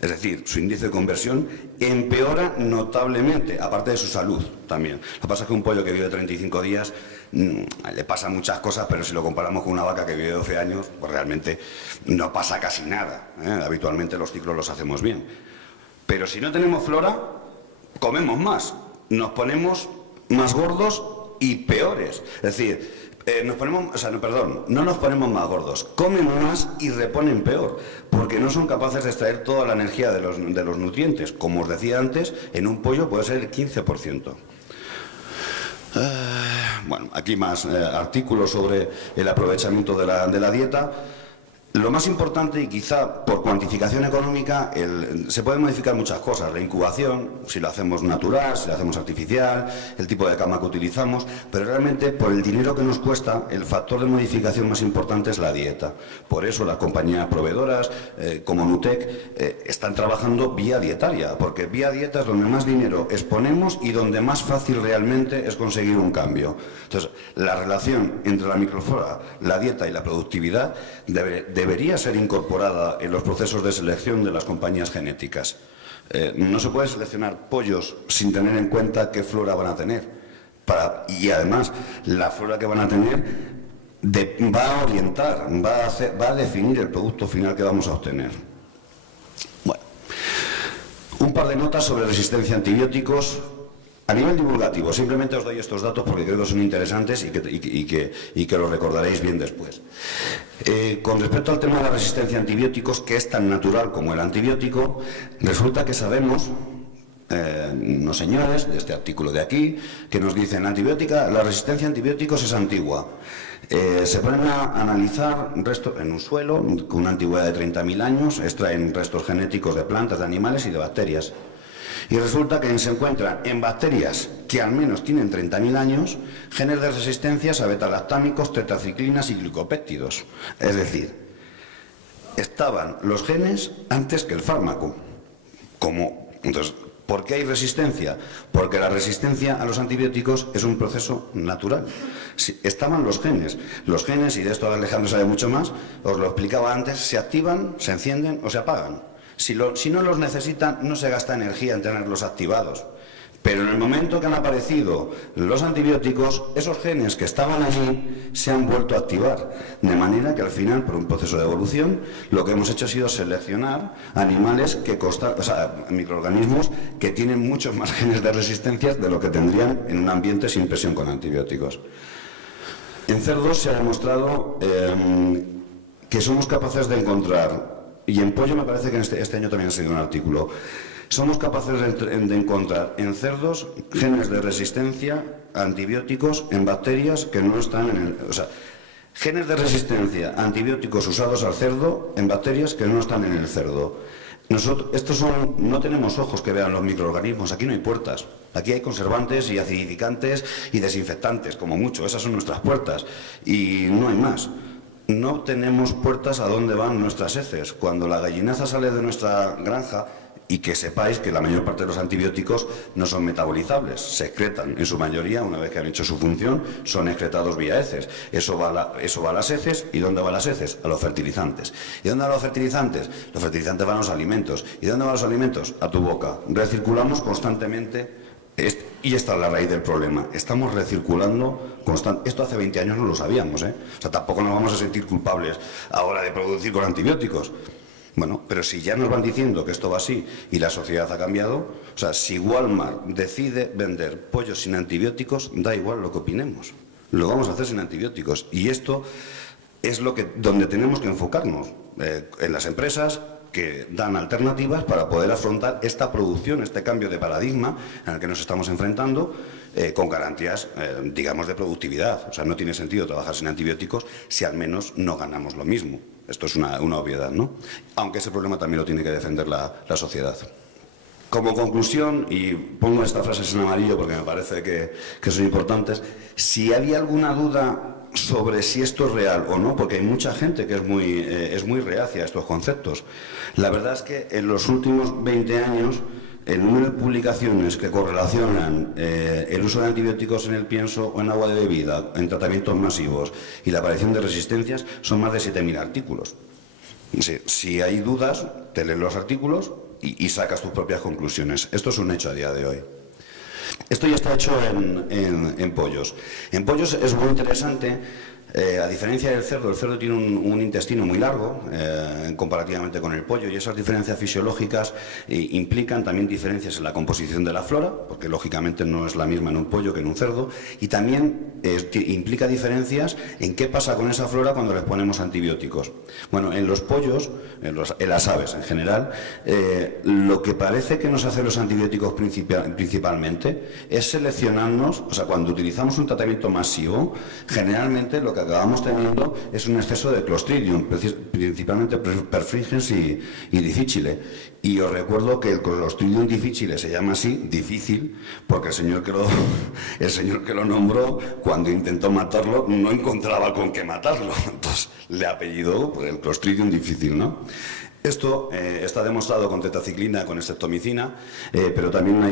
Es decir, su índice de conversión empeora notablemente, aparte de su salud también. Lo que pasa es que un pollo que vive 35 días le pasa muchas cosas, pero si lo comparamos con una vaca que vive 12 años, pues realmente no pasa casi nada. Habitualmente los ciclos los hacemos bien. Pero si no tenemos flora, comemos más, nos ponemos más gordos y peores. Es decir, no nos ponemos más gordos, comen más y reponen peor, porque no son capaces de extraer toda la energía de los nutrientes. Como os decía antes, en un pollo puede ser el 15%. Bueno, aquí más artículos sobre el aprovechamiento de la dieta. Lo más importante, y quizá por cuantificación económica, se pueden modificar muchas cosas. La incubación, si lo hacemos natural, si lo hacemos artificial, el tipo de cama que utilizamos, pero realmente por el dinero que nos cuesta, el factor de modificación más importante es la dieta. Por eso las compañías proveedoras, como Nutec, están trabajando vía dietaria, porque vía dieta es donde más dinero exponemos y donde más fácil realmente es conseguir un cambio. Entonces, la relación entre la microflora, la dieta y la productividad debería ser incorporada en los procesos de selección de las compañías genéticas. No se puede seleccionar pollos sin tener en cuenta qué flora van a tener. Y además, la flora que van a tener va a orientar, va a definir el producto final que vamos a obtener. Bueno, un par de notas sobre resistencia a antibióticos. A nivel divulgativo, simplemente os doy estos datos porque creo que son interesantes y que los recordaréis bien después. Con respecto al tema de la resistencia a antibióticos, que es tan natural como el antibiótico, resulta que sabemos, unos señores de este artículo de aquí, que nos dicen la resistencia a antibióticos es antigua. Se ponen a analizar restos en un suelo con una antigüedad de 30.000 años, extraen restos genéticos de plantas, de animales y de bacterias. Y resulta que se encuentran en bacterias que al menos tienen 30.000 años genes de resistencias a betalactámicos, tetraciclinas y glicopéptidos. Es decir, estaban los genes antes que el fármaco. Entonces, ¿por qué hay resistencia? Porque la resistencia a los antibióticos es un proceso natural. Estaban los genes, y de esto Alejandro sabe mucho más, os lo explicaba antes, se activan, se encienden o se apagan. Si no los necesitan, no se gasta energía en tenerlos activados. Pero en el momento que han aparecido los antibióticos, esos genes que estaban allí se han vuelto a activar. De manera que al final, por un proceso de evolución, lo que hemos hecho ha sido seleccionar animales microorganismos que tienen muchos más genes de resistencia de lo que tendrían en un ambiente sin presión con antibióticos. En cerdos se ha demostrado que somos capaces de encontrar, y en pollo me parece que este año también ha salido un artículo, somos capaces de encontrar en cerdos genes de resistencia a antibióticos en bacterias que no están en el... genes de resistencia a antibióticos usados al cerdo en bacterias que no están en el cerdo. No tenemos ojos que vean los microorganismos, aquí no hay puertas. Aquí hay conservantes y acidificantes y desinfectantes, como mucho, esas son nuestras puertas. Y no hay más. No tenemos puertas a dónde van nuestras heces. Cuando la gallinaza sale de nuestra granja, y que sepáis que la mayor parte de los antibióticos no son metabolizables, se excretan en su mayoría, una vez que han hecho su función, son excretados vía heces. Eso va a las heces. ¿Y dónde van las heces? A los fertilizantes. ¿Y dónde van los fertilizantes? Los fertilizantes van a los alimentos. ¿Y dónde van los alimentos? A tu boca. Recirculamos constantemente. Y esta es la raíz del problema. Estamos recirculando constantemente. Esto hace 20 años no lo sabíamos, tampoco nos vamos a sentir culpables ahora de producir con antibióticos. Bueno, pero si ya nos van diciendo que esto va así y la sociedad ha cambiado, si Walmart decide vender pollos sin antibióticos, da igual lo que opinemos. Lo vamos a hacer sin antibióticos. Y esto es donde tenemos que enfocarnos, en las empresas que dan alternativas para poder afrontar esta producción, este cambio de paradigma en el que nos estamos enfrentando, con garantías, digamos, de productividad. O sea, no tiene sentido trabajar sin antibióticos si al menos no ganamos lo mismo. Esto es una obviedad, ¿no? Aunque ese problema también lo tiene que defender la sociedad. Como conclusión, y pongo estas frases en amarillo porque me parece que son importantes, si había alguna duda sobre si esto es real o no, porque hay mucha gente que es muy reacia a estos conceptos. La verdad es que en los últimos 20 años el número de publicaciones que correlacionan el uso de antibióticos en el pienso o en agua de bebida, en tratamientos masivos y la aparición de resistencias son más de 7.000 artículos. Si hay dudas, te lees los artículos y sacas tus propias conclusiones. Esto es un hecho a día de hoy. Esto ya está hecho en pollos. En pollos es muy interesante, a diferencia del cerdo, el cerdo tiene un intestino muy largo comparativamente con el pollo, y esas diferencias fisiológicas implican también diferencias en la composición de la flora, porque lógicamente no es la misma en un pollo que en un cerdo, y también implica diferencias en qué pasa con esa flora cuando les ponemos antibióticos. Bueno, en los pollos, en las aves en general, lo que parece que nos hacen los antibióticos principalmente es seleccionarnos, o sea, cuando utilizamos un tratamiento masivo, generalmente lo que acabamos teniendo es un exceso de Clostridium, principalmente perfringens y difficile. Y os recuerdo que el Clostridium difficile se llama así, difícil, porque el señor que lo nombró, cuando intentó matarlo, no encontraba con qué matarlo. Entonces le apellidó el Clostridium difficile, ¿no? Esto está demostrado con tetaciclina, con streptomicina, pero también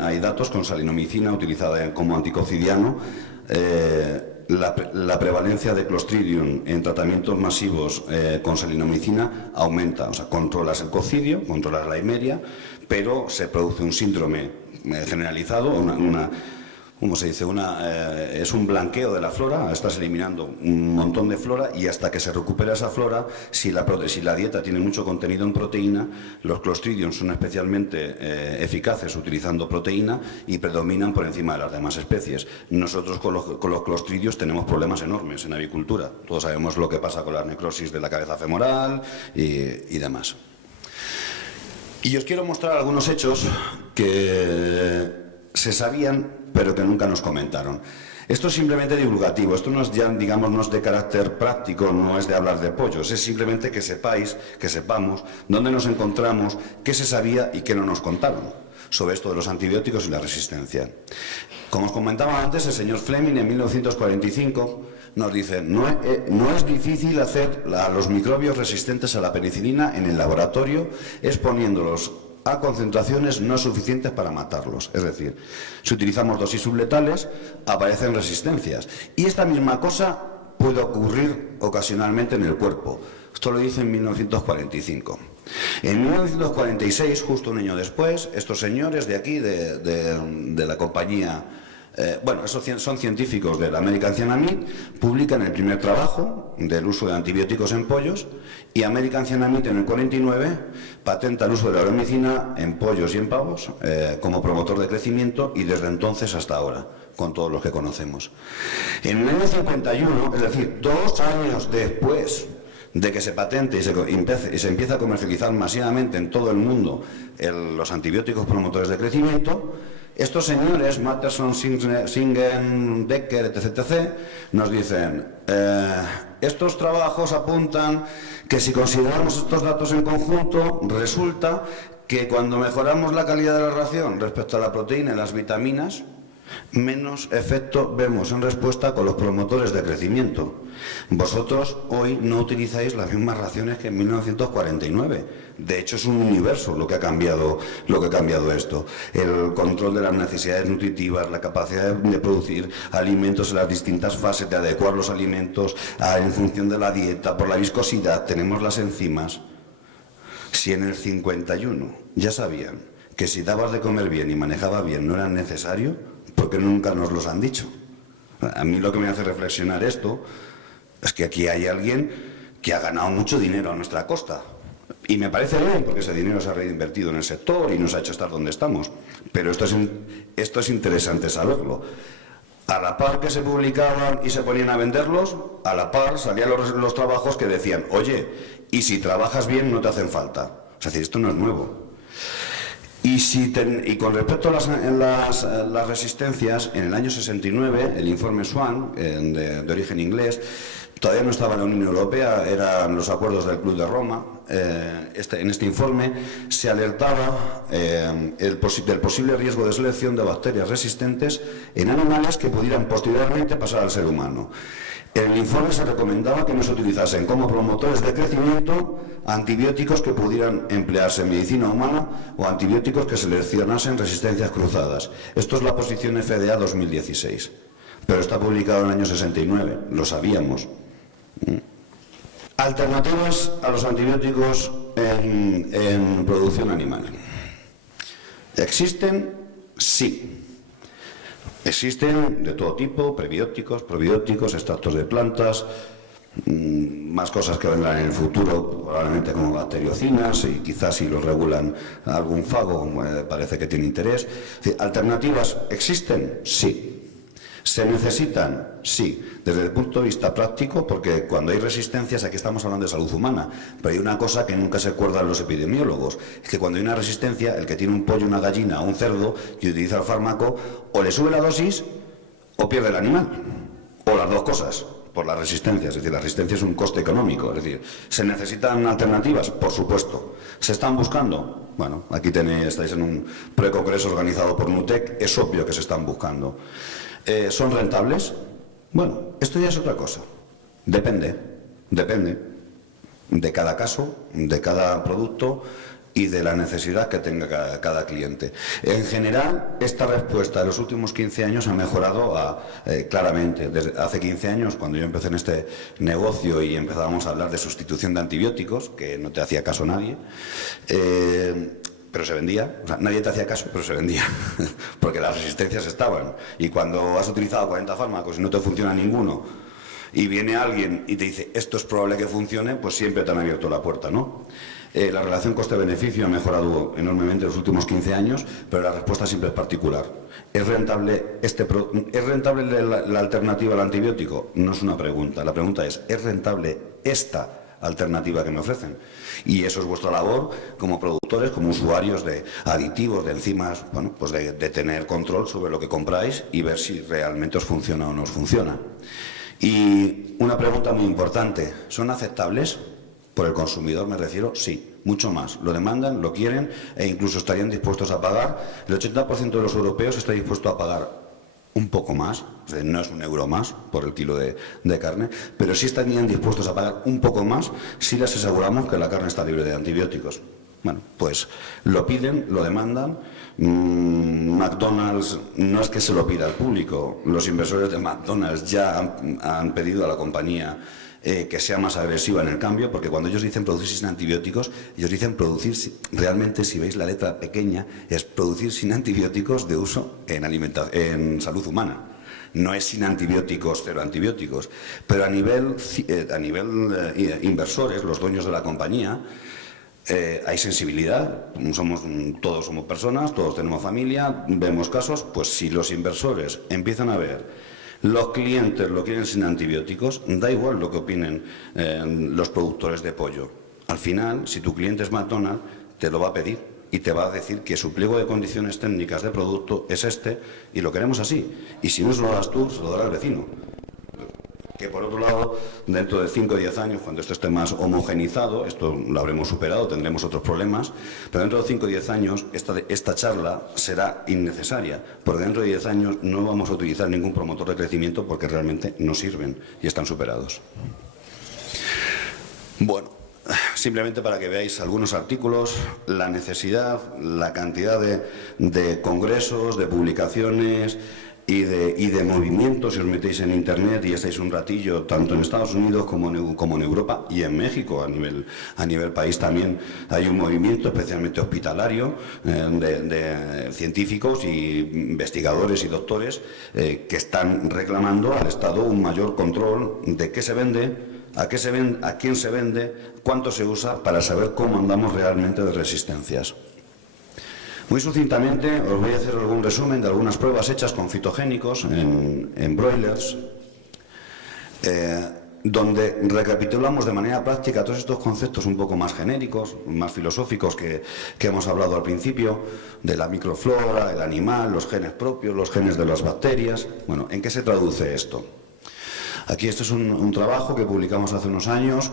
hay datos con salinomicina utilizada como anticocidiano. La prevalencia de Clostridium en tratamientos masivos con salinomicina aumenta. O sea, controlas el cocidio, controlas la himeria, pero se produce un síndrome generalizado, ¿cómo se dice? Es un blanqueo de la flora, estás eliminando un montón de flora y hasta que se recupera esa flora, si la dieta tiene mucho contenido en proteína, los Clostridium son especialmente eficaces utilizando proteína y predominan por encima de las demás especies. Nosotros con los Clostridios tenemos problemas enormes en avicultura. Todos sabemos lo que pasa con la necrosis de la cabeza femoral y demás. Y os quiero mostrar algunos hechos que se sabían pero que nunca nos comentaron. Esto es simplemente divulgativo, esto no es ya, digamos, no es de carácter práctico, no es de hablar de pollos, es simplemente que sepamos dónde nos encontramos, qué se sabía y qué no nos contaron sobre esto de los antibióticos y la resistencia. Como os comentaba antes, el señor Fleming en 1945 nos dice: no es difícil hacer a los microbios resistentes a la penicilina en el laboratorio exponiéndolos a concentraciones no suficientes para matarlos. Es decir, si utilizamos dosis subletales, aparecen resistencias. Y esta misma cosa puede ocurrir ocasionalmente en el cuerpo. Esto lo dice en 1945. En 1946, justo un año después, estos señores de aquí, de la compañía, son científicos del American Cyanamid, publican el primer trabajo del uso de antibióticos en pollos, y American Cyanamid en el 49 patenta el uso de la euromicina en pollos y en pavos como promotor de crecimiento, y desde entonces hasta ahora, con todos los que conocemos. En el año 51, es decir, 2 años después de que se patente y se empieza a comercializar masivamente en todo el mundo los antibióticos promotores de crecimiento, estos señores, Matterson, Singen, Decker, etc., nos dicen: estos trabajos apuntan que si consideramos estos datos en conjunto, resulta que cuando mejoramos la calidad de la ración respecto a la proteína y las vitaminas, menos efecto vemos en respuesta con los promotores de crecimiento. Vosotros hoy no utilizáis las mismas raciones que en 1949. De hecho, es un universo lo que ha cambiado esto. El control de las necesidades nutritivas, la capacidad de producir alimentos en las distintas fases, de adecuar los alimentos en función de la dieta, por la viscosidad, tenemos las enzimas. Si en el 51 ya sabían que si dabas de comer bien y manejabas bien no era necesario, porque nunca nos los han dicho. A mí lo que me hace reflexionar esto es que aquí hay alguien que ha ganado mucho dinero a nuestra costa. Y me parece bien, porque ese dinero se ha reinvertido en el sector y nos ha hecho estar donde estamos. Pero esto es interesante saberlo. A la par que se publicaban y se ponían a venderlos, a la par salían los trabajos que decían: oye, y si trabajas bien no te hacen falta. Es decir, esto no es nuevo. Y con respecto a las resistencias, en el año 69, el informe Swan, de origen inglés, todavía no estaba en la Unión Europea, eran los acuerdos del Club de Roma. En este informe se alertaba del posible riesgo de selección de bacterias resistentes en animales que pudieran posteriormente pasar al ser humano. En el informe se recomendaba que no se utilizasen como promotores de crecimiento antibióticos que pudieran emplearse en medicina humana o antibióticos que seleccionasen resistencias cruzadas. Esto es la posición FDA 2016, pero está publicado en el año 69, lo sabíamos. Alternativas a los antibióticos en producción animal. ¿Existen? Sí. Existen de todo tipo, prebióticos, probióticos, extractos de plantas, más cosas que vendrán en el futuro, probablemente como bacteriocinas, y quizás si lo regulan algún fago, parece que tiene interés. ¿Alternativas existen? Sí. ¿Se necesitan? Sí, desde el punto de vista práctico, porque cuando hay resistencias, aquí estamos hablando de salud humana, pero hay una cosa que nunca se acuerdan los epidemiólogos, es que cuando hay una resistencia, el que tiene un pollo, una gallina o un cerdo y utiliza el fármaco, o le sube la dosis o pierde el animal, o las dos cosas, por la resistencia. Es decir, la resistencia es un coste económico. Es decir, ¿se necesitan alternativas? Por supuesto. ¿Se están buscando? Bueno, aquí estáis en un precongreso organizado por NUTEC, es obvio que se están buscando. ¿Son rentables? Bueno, esto ya es otra cosa. Depende de cada caso, de cada producto y de la necesidad que tenga cada cliente. En general, esta respuesta en los últimos 15 años ha mejorado claramente. Desde hace 15 años, cuando yo empecé en este negocio y empezábamos a hablar de sustitución de antibióticos, que no te hacía caso nadie, pero se vendía, o sea, nadie te hacía caso, pero se vendía, porque las resistencias estaban. Y cuando has utilizado 40 fármacos y no te funciona ninguno, y viene alguien y te dice, esto es probable que funcione, pues siempre te han abierto la puerta, ¿no? La relación coste-beneficio ha mejorado enormemente en los últimos 15 años, pero la respuesta siempre es particular. ¿Es rentable la alternativa al antibiótico? No es una pregunta, la pregunta ¿es rentable esta alternativa que me ofrecen? Y eso es vuestra labor como productores, como usuarios de aditivos, de enzimas, bueno, pues de tener control sobre lo que compráis y ver si realmente os funciona o no os funciona. Y una pregunta muy importante, ¿son aceptables por el consumidor? Me refiero, sí, mucho más. Lo demandan, lo quieren e incluso estarían dispuestos a pagar. El 80% de los europeos está dispuesto a pagar un poco más, o sea, no es un euro más por el kilo de carne, pero sí estarían dispuestos a pagar un poco más si les aseguramos que la carne está libre de antibióticos. Bueno, pues lo piden, lo demandan. McDonald's no es que se lo pida al público, los inversores de McDonald's ya han pedido a la compañía que sea más agresiva en el cambio, porque cuando ellos dicen producir sin antibióticos, ellos dicen producir, realmente si veis la letra pequeña, es producir sin antibióticos de uso en salud humana. No es sin antibióticos, cero antibióticos, pero a nivel inversores, los dueños de la compañía, hay sensibilidad, todos somos personas, todos tenemos familia, vemos casos, pues si los inversores empiezan a ver los clientes lo quieren sin antibióticos, da igual lo que opinen los productores de pollo. Al final, si tu cliente es McDonald's, te lo va a pedir y te va a decir que su pliego de condiciones técnicas de producto es este y lo queremos así. Y si no se lo das tú, se lo dará el vecino. Que por otro lado, dentro de 5 o 10 años, cuando esto esté más homogenizado, esto lo habremos superado, tendremos otros problemas, pero dentro de 5 o 10 años esta charla será innecesaria, porque dentro de 10 años no vamos a utilizar ningún promotor de crecimiento porque realmente no sirven y están superados. Bueno, simplemente para que veáis algunos artículos, la necesidad, la cantidad de congresos, de publicaciones y de movimientos. Si os metéis en Internet y estáis un ratillo, tanto en Estados Unidos como en Europa y en México, a nivel país también hay un movimiento especialmente hospitalario de científicos y investigadores y doctores que están reclamando al Estado un mayor control de qué se vende, a quién se vende, cuánto se usa, para saber cómo andamos realmente de resistencias. Muy sucintamente os voy a hacer algún resumen de algunas pruebas hechas con fitogénicos en broilers. donde recapitulamos de manera práctica todos estos conceptos un poco más genéricos, más filosóficos que hemos hablado al principio, de la microflora, el animal, los genes propios, los genes de las bacterias. Bueno, ¿en qué se traduce esto? Aquí este es un trabajo que publicamos hace unos años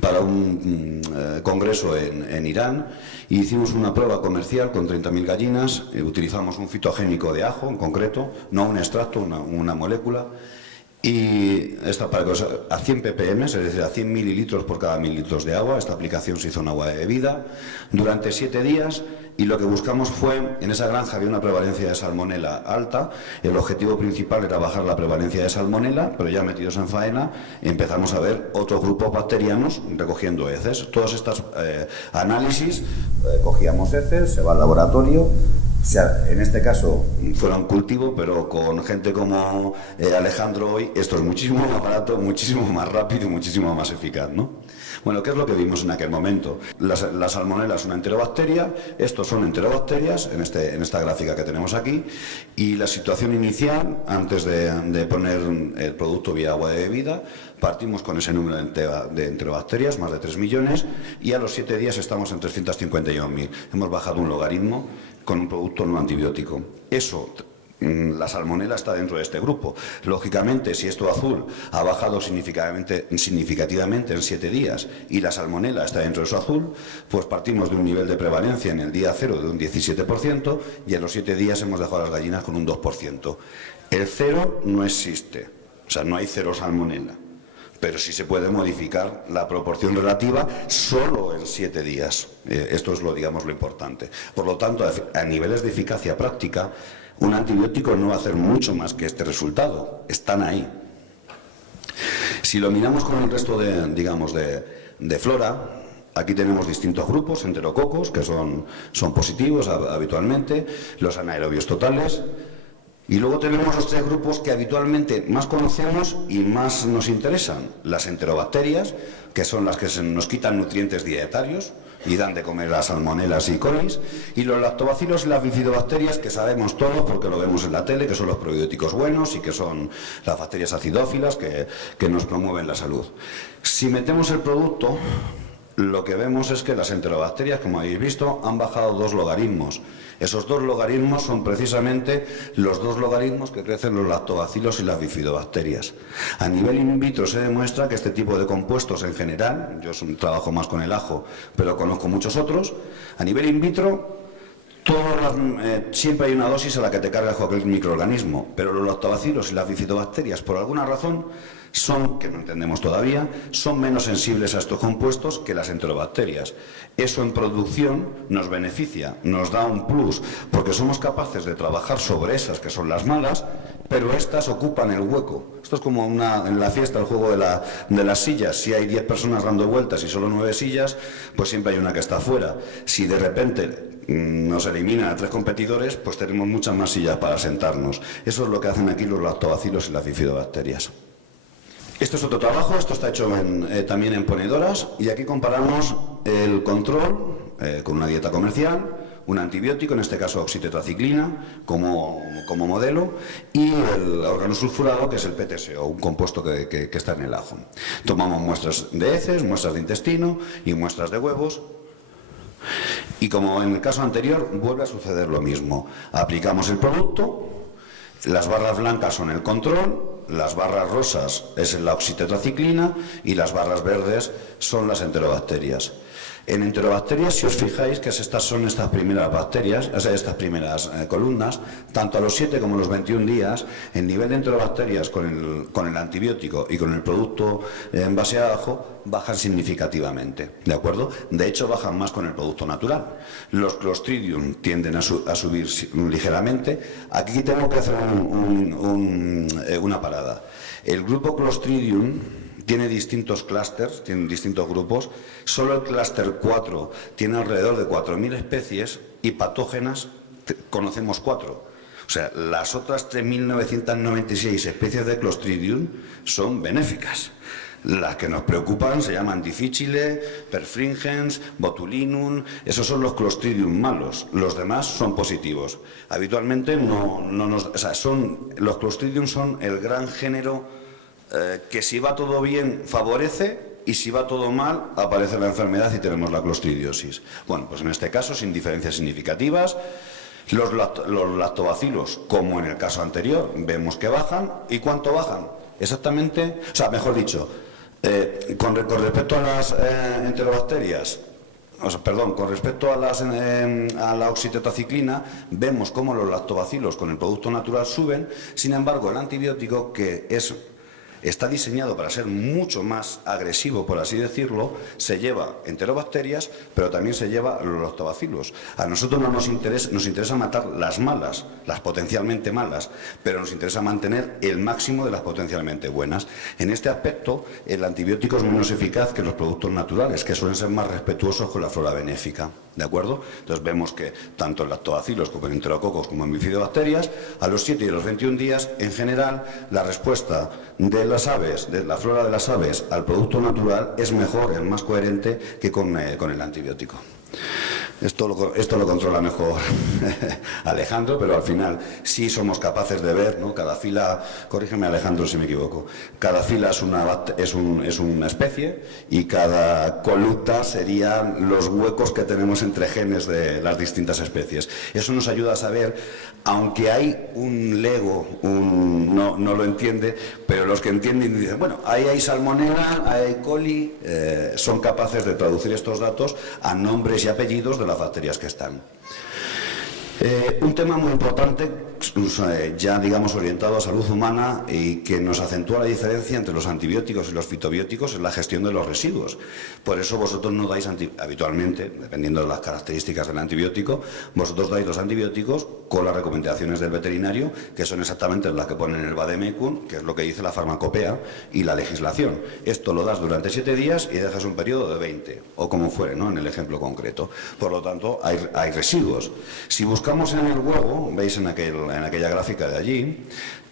para un congreso en Irán. Hicimos una prueba comercial con 30.000 gallinas, utilizamos un fitogénico de ajo en concreto, no un extracto, una molécula, y esta para a 100 ppm, es decir, a 100 mililitros por cada 1.000 litros de agua. Esta aplicación se hizo en agua de bebida durante 7 días. Y lo que buscamos fue, en esa granja había una prevalencia de salmonela alta, el objetivo principal era bajar la prevalencia de salmonela, pero ya metidos en faena empezamos a ver otros grupos bacterianos recogiendo heces. Todos estos análisis, cogíamos heces, se va al laboratorio. O sea, en este caso fuera un cultivo, pero con gente como Alejandro hoy, esto es muchísimo más barato, muchísimo más rápido y muchísimo más eficaz, ¿no? Bueno, ¿qué es lo que vimos en aquel momento? La salmonela es una enterobacteria, estos son enterobacterias, en esta gráfica que tenemos aquí, y la situación inicial, antes de poner el producto vía agua de bebida, partimos con ese número de enterobacterias, más de 3 millones, y a los 7 días estamos en 351.000. Hemos bajado un logaritmo con un producto no antibiótico. Eso, la salmonela está dentro de este grupo. Lógicamente, si esto azul ha bajado significativamente en 7 días y la salmonela está dentro de su azul, pues partimos de un nivel de prevalencia en el día 0 de un 17% y a los 7 días hemos dejado a las gallinas con un 2%. El 0 no existe, o sea, no hay 0 salmonela. Pero sí se puede modificar la proporción relativa solo en 7 días. Esto es lo importante. Por lo tanto, a niveles de eficacia práctica, un antibiótico no va a hacer mucho más que este resultado. Están ahí. Si lo miramos con el resto de flora, aquí tenemos distintos grupos, enterococos, que son positivos habitualmente, los anaerobios totales. Y luego tenemos los 3 grupos que habitualmente más conocemos y más nos interesan. Las enterobacterias, que son las que nos quitan nutrientes dietarios y dan de comer a salmonelas y colis. Y los lactobacilos y las bifidobacterias, que sabemos todos porque lo vemos en la tele, que son los probióticos buenos y que son las bacterias acidófilas que nos promueven la salud. Si metemos el producto, lo que vemos es que las enterobacterias, como habéis visto, han bajado 2 logaritmos. Esos 2 logaritmos son precisamente los 2 logaritmos que crecen los lactobacilos y las bifidobacterias. A nivel in vitro se demuestra que este tipo de compuestos en general, yo trabajo más con el ajo, pero conozco muchos otros, a nivel in vitro siempre hay una dosis a la que te cargas cualquier microorganismo, pero los lactobacilos y las bifidobacterias, por alguna razón, que no entendemos todavía, son menos sensibles a estos compuestos que las enterobacterias. Eso en producción nos beneficia, nos da un plus, porque somos capaces de trabajar sobre esas que son las malas, pero estas ocupan el hueco. Esto es como en la fiesta, el juego de las sillas. Si hay 10 personas dando vueltas y solo 9 sillas, pues siempre hay una que está fuera. Si de repente nos eliminan a 3 competidores, pues tenemos muchas más sillas para sentarnos. Eso es lo que hacen aquí los lactobacilos y las bifidobacterias. Esto es otro trabajo, esto está hecho también en ponedoras, y aquí comparamos el control con una dieta comercial, un antibiótico, en este caso oxitetraciclina, como modelo, y el organosulfurado, que es el PTSO, un compuesto que está en el ajo. Tomamos muestras de heces, muestras de intestino y muestras de huevos. Y como en el caso anterior, vuelve a suceder lo mismo. Aplicamos el producto, las barras blancas son el control, las barras rosas es la oxitetraciclina y las barras verdes son las enterobacterias. En enterobacterias, si os fijáis que son estas primeras bacterias, o sea, estas primeras columnas, tanto a los 7 como a los 21 días, el nivel de enterobacterias con el antibiótico y con el producto en base a ajo bajan significativamente, ¿de acuerdo? De hecho, bajan más con el producto natural. Los Clostridium tienden a subir ligeramente. Aquí tengo que hacer una parada. El grupo Clostridium tiene distintos clústeres, tiene distintos grupos. Solo el clúster 4 tiene alrededor de 4.000 especies y patógenas conocemos 4. O sea, las otras 3.996 especies de Clostridium son benéficas. Las que nos preocupan se llaman difficile, perfringens, botulinum, esos son los clostridium malos, los demás son positivos. Habitualmente los clostridium son el gran género que si va todo bien favorece y si va todo mal aparece la enfermedad y tenemos la clostridiosis. Bueno, pues en este caso sin diferencias significativas. Los lactobacilos, como en el caso anterior, vemos que bajan. ¿Y cuánto bajan? Exactamente, o sea, mejor dicho, con respecto a las enterobacterias, con respecto a la oxitetraciclina, vemos cómo los lactobacilos con el producto natural suben. Sin embargo, el antibiótico, que está diseñado para ser mucho más agresivo, por así decirlo, se lleva enterobacterias, pero también se lleva los lactobacilos. A nosotros no nos interesa matar las malas, las potencialmente malas, pero nos interesa mantener el máximo de las potencialmente buenas. En este aspecto, el antibiótico es menos eficaz que los productos naturales, que suelen ser más respetuosos con la flora benéfica. ¿De acuerdo? Entonces vemos que tanto en lactobacilos como en enterococos como en bifidobacterias, a los 7 y a los 21 días, en general, la respuesta de las aves, de la flora de las aves al producto natural es mejor, es más coherente que con el antibiótico. Esto lo controla mejor Alejandro, pero al final sí somos capaces de ver, ¿no? Cada fila, corrígeme Alejandro si me equivoco, cada fila es una especie y cada coluta serían los huecos que tenemos entre genes de las distintas especies. Eso nos ayuda a saber, aunque hay un lego, no lo entiende, pero los que entienden dicen, bueno, ahí hay salmonella, ahí hay coli, son capaces de traducir estos datos a nombres y apellidos de las bacterias que están. Un tema muy importante, ya digamos orientado a salud humana y que nos acentúa la diferencia entre los antibióticos y los fitobióticos es la gestión de los residuos. Por eso vosotros no dais habitualmente, dependiendo de las características del antibiótico, vosotros dais los antibióticos con las recomendaciones del veterinario, que son exactamente las que ponen en el vademecum, que es lo que dice la farmacopea y la legislación. Esto lo das durante 7 días y dejas un periodo de 20, o como fuere, ¿no? En el ejemplo concreto. Por lo tanto, hay residuos. Si buscamos en el huevo, veis en aquella gráfica de allí,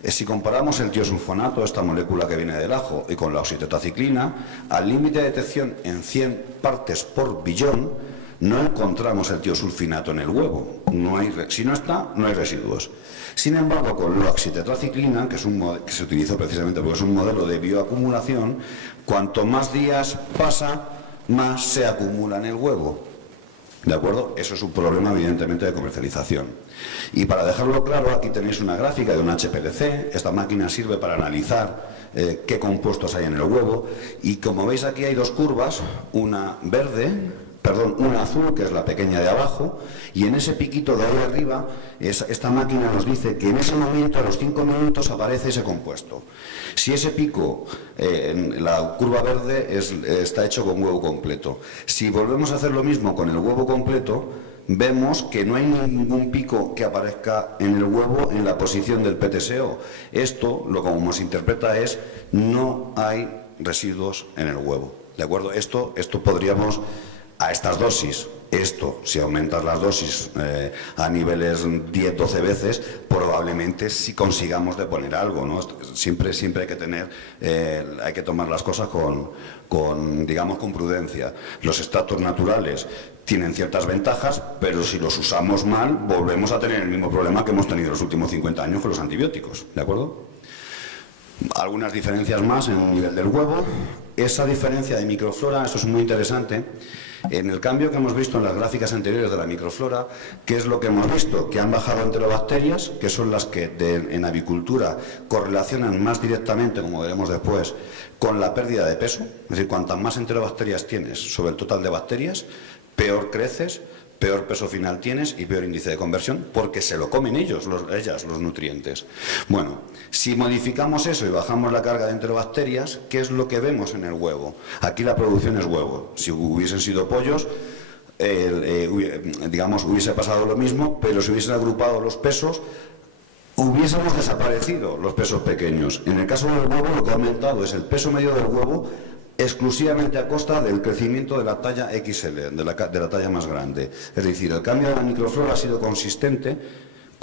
si comparamos el tiosulfonato, esta molécula que viene del ajo, y con la oxitetraciclina, al límite de detección en 100 partes por billón, no encontramos el tiosulfinato en el huevo. Si no está, no hay residuos. Sin embargo, con la oxitetraciclina, que se utiliza precisamente porque es un modelo de bioacumulación, cuanto más días pasa, más se acumula en el huevo. ¿De acuerdo? Eso es un problema, evidentemente, de comercialización. Y para dejarlo claro, aquí tenéis una gráfica de un HPLC. Esta máquina sirve para analizar qué compuestos hay en el huevo. Y como veis, aquí hay dos curvas, una azul, que es la pequeña de abajo, y en ese piquito de ahí arriba, esta máquina nos dice que en ese momento, a los 5 minutos, aparece ese compuesto. Si ese pico, en la curva verde, está hecho con huevo completo. Si volvemos a hacer lo mismo con el huevo completo, vemos que no hay ningún pico que aparezca en el huevo en la posición del PTSO. Esto, como se interpreta, es no hay residuos en el huevo. ¿De acuerdo? Esto podríamos, a estas dosis, si aumentas las dosis a niveles 10-12 veces, probablemente sí consigamos de poner algo, ¿no? Siempre hay que tomar las cosas con prudencia. Los extractos naturales tienen ciertas ventajas, pero si los usamos mal, volvemos a tener el mismo problema que hemos tenido los últimos 50 años con los antibióticos, ¿de acuerdo? Algunas diferencias más en el nivel del huevo. Esa diferencia de microflora, eso es muy interesante. En el cambio que hemos visto en las gráficas anteriores de la microflora, ¿qué es lo que hemos visto? Que han bajado enterobacterias, que son las que en avicultura correlacionan más directamente, como veremos después, con la pérdida de peso. Es decir, cuantas más enterobacterias tienes sobre el total de bacterias, peor creces, peor peso final tienes y peor índice de conversión, porque se lo comen ellas, los nutrientes. Bueno, si modificamos eso y bajamos la carga de enterobacterias, ¿qué es lo que vemos en el huevo? Aquí la producción es huevo. Si hubiesen sido pollos, hubiese pasado lo mismo, pero si hubiesen agrupado los pesos, hubiésemos desaparecido los pesos pequeños. En el caso del huevo, lo que ha aumentado es el peso medio del huevo, exclusivamente a costa del crecimiento de la talla XL, de la talla más grande. Es decir, el cambio de la microflora ha sido consistente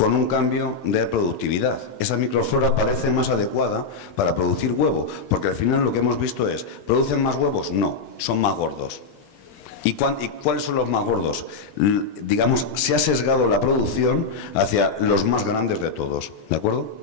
con un cambio de productividad. Esa microflora parece más adecuada para producir huevo, porque al final lo que hemos visto es, ¿producen más huevos? No, son más gordos. ¿Y cuáles son los más gordos? Digamos, se ha sesgado la producción hacia los más grandes de todos, ¿de acuerdo?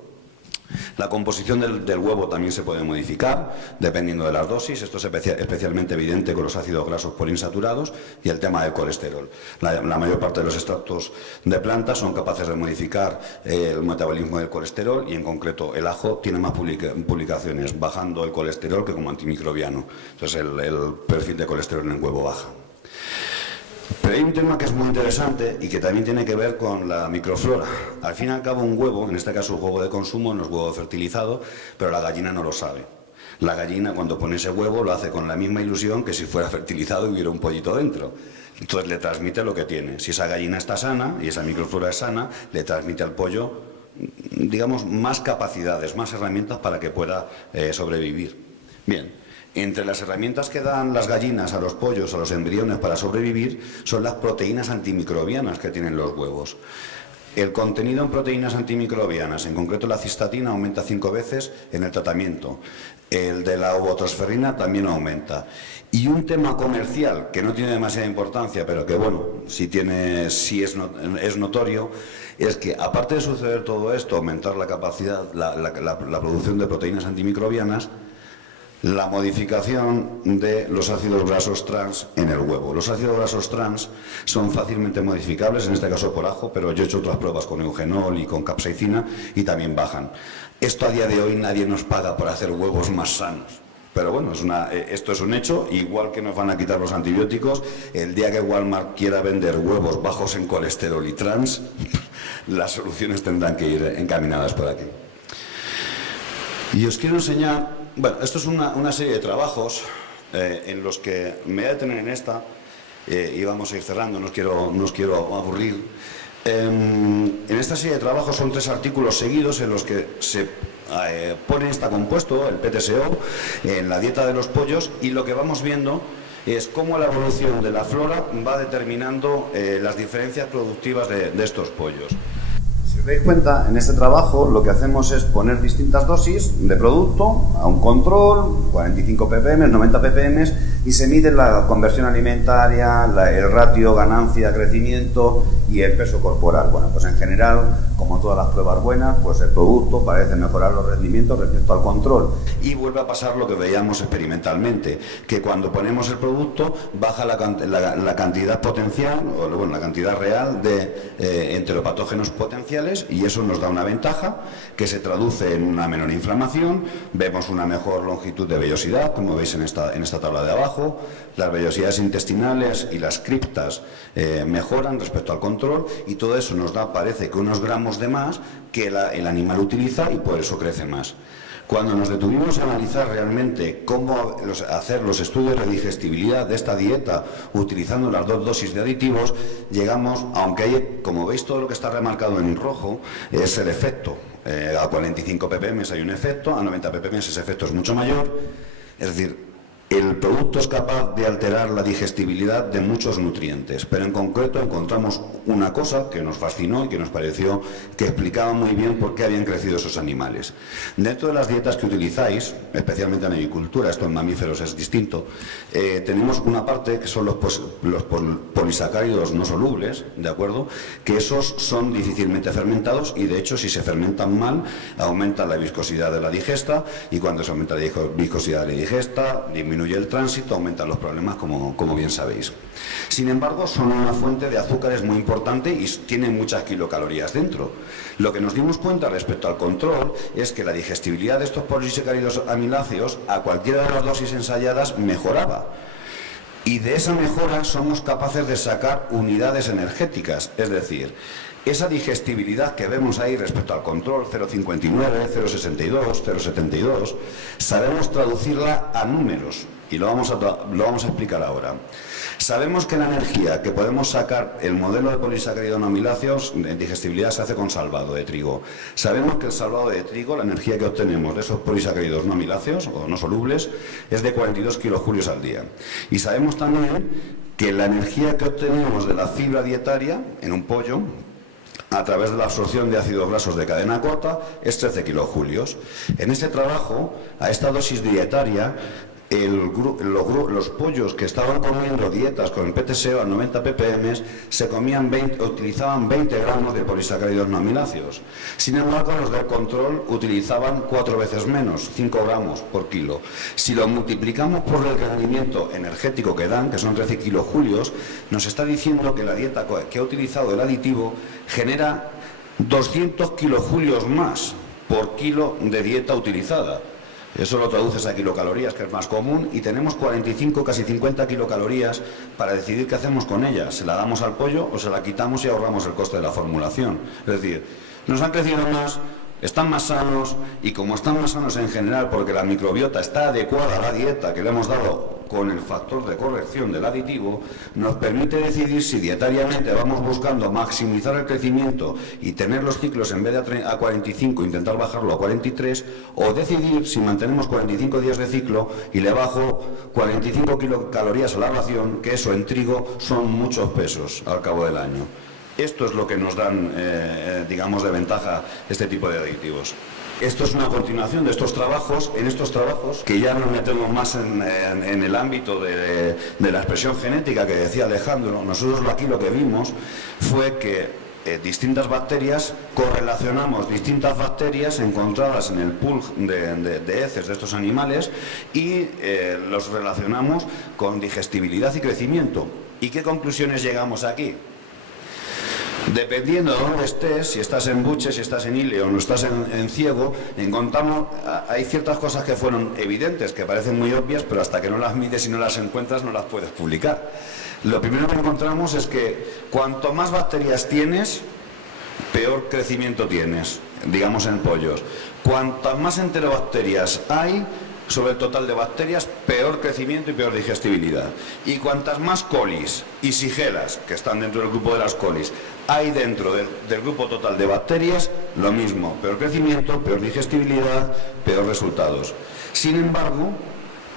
La composición del huevo también se puede modificar dependiendo de las dosis. Esto es especialmente evidente con los ácidos grasos poliinsaturados y el tema del colesterol. La mayor parte de los extractos de plantas son capaces de modificar el metabolismo del colesterol y en concreto el ajo tiene más publicaciones bajando el colesterol que como antimicrobiano. Entonces el perfil de colesterol en el huevo baja. Pero hay un tema que es muy interesante y que también tiene que ver con la microflora. Al fin y al cabo un huevo, en este caso un huevo de consumo, no es huevo fertilizado, pero la gallina no lo sabe. La gallina cuando pone ese huevo lo hace con la misma ilusión que si fuera fertilizado y hubiera un pollito dentro. Entonces le transmite lo que tiene. Si esa gallina está sana y esa microflora es sana, le transmite al pollo, digamos, más capacidades, más herramientas para que pueda sobrevivir. Bien. Entre las herramientas que dan las gallinas a los pollos, a los embriones para sobrevivir, son las proteínas antimicrobianas que tienen los huevos. El contenido en proteínas antimicrobianas, en concreto la cistatina, aumenta 5 veces en el tratamiento. El de la ovotransferrina también aumenta. Y un tema comercial que no tiene demasiada importancia, pero que bueno, sí es notorio, es que aparte de suceder todo esto, aumentar la capacidad, la producción de proteínas antimicrobianas, la modificación de los ácidos grasos trans en el huevo. Los ácidos grasos trans son fácilmente modificables, en este caso por ajo, pero yo he hecho otras pruebas con eugenol y con capsaicina y también bajan. Esto a día de hoy nadie nos paga por hacer huevos más sanos. Pero bueno, esto es un hecho, igual que nos van a quitar los antibióticos, el día que Walmart quiera vender huevos bajos en colesterol y trans, las soluciones tendrán que ir encaminadas por aquí. Y os quiero enseñar, bueno, esto es una serie de trabajos en los que me voy a detener en esta y vamos a ir cerrando, no os quiero aburrir. En esta serie de trabajos son 3 artículos seguidos en los que se pone este compuesto, el PTSO, en la dieta de los pollos y lo que vamos viendo es cómo la evolución de la flora va determinando las diferencias productivas de estos pollos. Si os dais cuenta, en este trabajo lo que hacemos es poner distintas dosis de producto a un control, 45 ppm, 90 ppm, y se mide la conversión alimentaria, el ratio ganancia-crecimiento y el peso corporal. Bueno, pues en general, como todas las pruebas buenas, pues el producto parece mejorar los rendimientos respecto al control. Y vuelve a pasar lo que veíamos experimentalmente, que cuando ponemos el producto baja la cantidad potencial, o bueno, la cantidad real de enteropatógenos potenciales, y eso nos da una ventaja que se traduce en una menor inflamación, vemos una mejor longitud de vellosidad, como veis en esta tabla de abajo, las vellosidades intestinales y las criptas mejoran respecto al control y todo eso nos da, parece que unos gramos de más que el animal utiliza y por eso crece más. Cuando nos detuvimos a analizar realmente cómo hacer los estudios de digestibilidad de esta dieta utilizando las 2 dosis de aditivos, llegamos, aunque hay, como veis todo lo que está remarcado en rojo, es el efecto. A 45 ppm hay un efecto, a 90 ppm ese efecto es mucho mayor, es decir, el producto es capaz de alterar la digestibilidad de muchos nutrientes, pero en concreto encontramos una cosa que nos fascinó y que nos pareció que explicaba muy bien por qué habían crecido esos animales. Dentro de las dietas que utilizáis, especialmente en agricultura, esto en mamíferos es distinto, tenemos una parte que son los polisacáridos no solubles, ¿de acuerdo? Que esos son difícilmente fermentados y de hecho si se fermentan mal aumenta la viscosidad de la digesta y cuando se aumenta la viscosidad de la digesta disminuye el tránsito, aumentan los problemas como bien sabéis. Sin embargo, son una fuente de azúcares muy importante y tienen muchas kilocalorías dentro. Lo que nos dimos cuenta respecto al control es que la digestibilidad de estos polisacáridos amiláceos a cualquiera de las dosis ensayadas mejoraba. Y de esa mejora somos capaces de sacar unidades energéticas, es decir, esa digestibilidad que vemos ahí respecto al control 0,59, 0,62, 0,72, sabemos traducirla a números y lo vamos a explicar ahora. Sabemos que la energía que podemos sacar, el modelo de polisacáridos no amiláceos en digestibilidad se hace con salvado de trigo. Sabemos que el salvado de trigo, la energía que obtenemos de esos polisacáridos no amiláceos o no solubles, es de 42 kilojulios al día. Y sabemos también que la energía que obtenemos de la fibra dietaria en un pollo, a través de la absorción de ácidos grasos de cadena corta es 13 kilojulios. En este trabajo, a esta dosis dietaria, los pollos que estaban comiendo dietas con el PTSO a 90 ppm utilizaban 20 gramos de polisacáridos no amiláceos. Sin embargo, los del control utilizaban 4 veces menos, 5 gramos por kilo. Si lo multiplicamos por el rendimiento energético que dan, que son 13 kilojulios, nos está diciendo que la dieta que ha utilizado el aditivo genera 200 kilojulios más por kilo de dieta utilizada. Eso lo traduces a kilocalorías, que es más común, y tenemos 45, casi 50 kilocalorías para decidir qué hacemos con ellas. ¿Se la damos al pollo o se la quitamos y ahorramos el coste de la formulación? Es decir, nos han crecido más, están más sanos, y como están más sanos en general porque la microbiota está adecuada a la dieta que le hemos dado con el factor de corrección del aditivo, nos permite decidir si dietariamente vamos buscando maximizar el crecimiento y tener los ciclos en vez de a 45, intentar bajarlo a 43, o decidir si mantenemos 45 días de ciclo y le bajo 45 kilocalorías a la ración, que eso en trigo son muchos pesos al cabo del año. Esto es lo que nos dan, digamos, de ventaja este tipo de aditivos. Esto es una continuación de estos trabajos. En estos trabajos, que ya nos metemos más en el ámbito de la expresión genética que decía Alejandro, nosotros aquí lo que vimos fue que distintas bacterias, correlacionamos distintas bacterias encontradas en el pool de heces de estos animales y los relacionamos con digestibilidad y crecimiento. ¿Y qué conclusiones llegamos aquí? Dependiendo de dónde estés, si estás en buche, si estás en íleo o estás en ciego, encontramos, hay ciertas cosas que fueron evidentes, que parecen muy obvias, pero hasta que no las mides y no las encuentras no las puedes publicar. Lo primero que encontramos es que cuanto más bacterias tienes, peor crecimiento tienes, digamos en pollos. Cuantas más enterobacterias hay sobre el total de bacterias, peor crecimiento y peor digestibilidad. Y cuantas más colis y sigelas, que están dentro del grupo de las colis, hay dentro del grupo total de bacterias, lo mismo, peor crecimiento, peor digestibilidad, peor resultados. Sin embargo,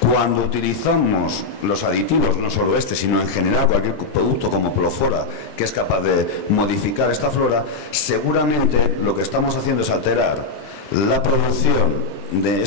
cuando utilizamos los aditivos, no solo este, sino en general cualquier producto como Profora, que es capaz de modificar esta flora, seguramente lo que estamos haciendo es alterar la producción de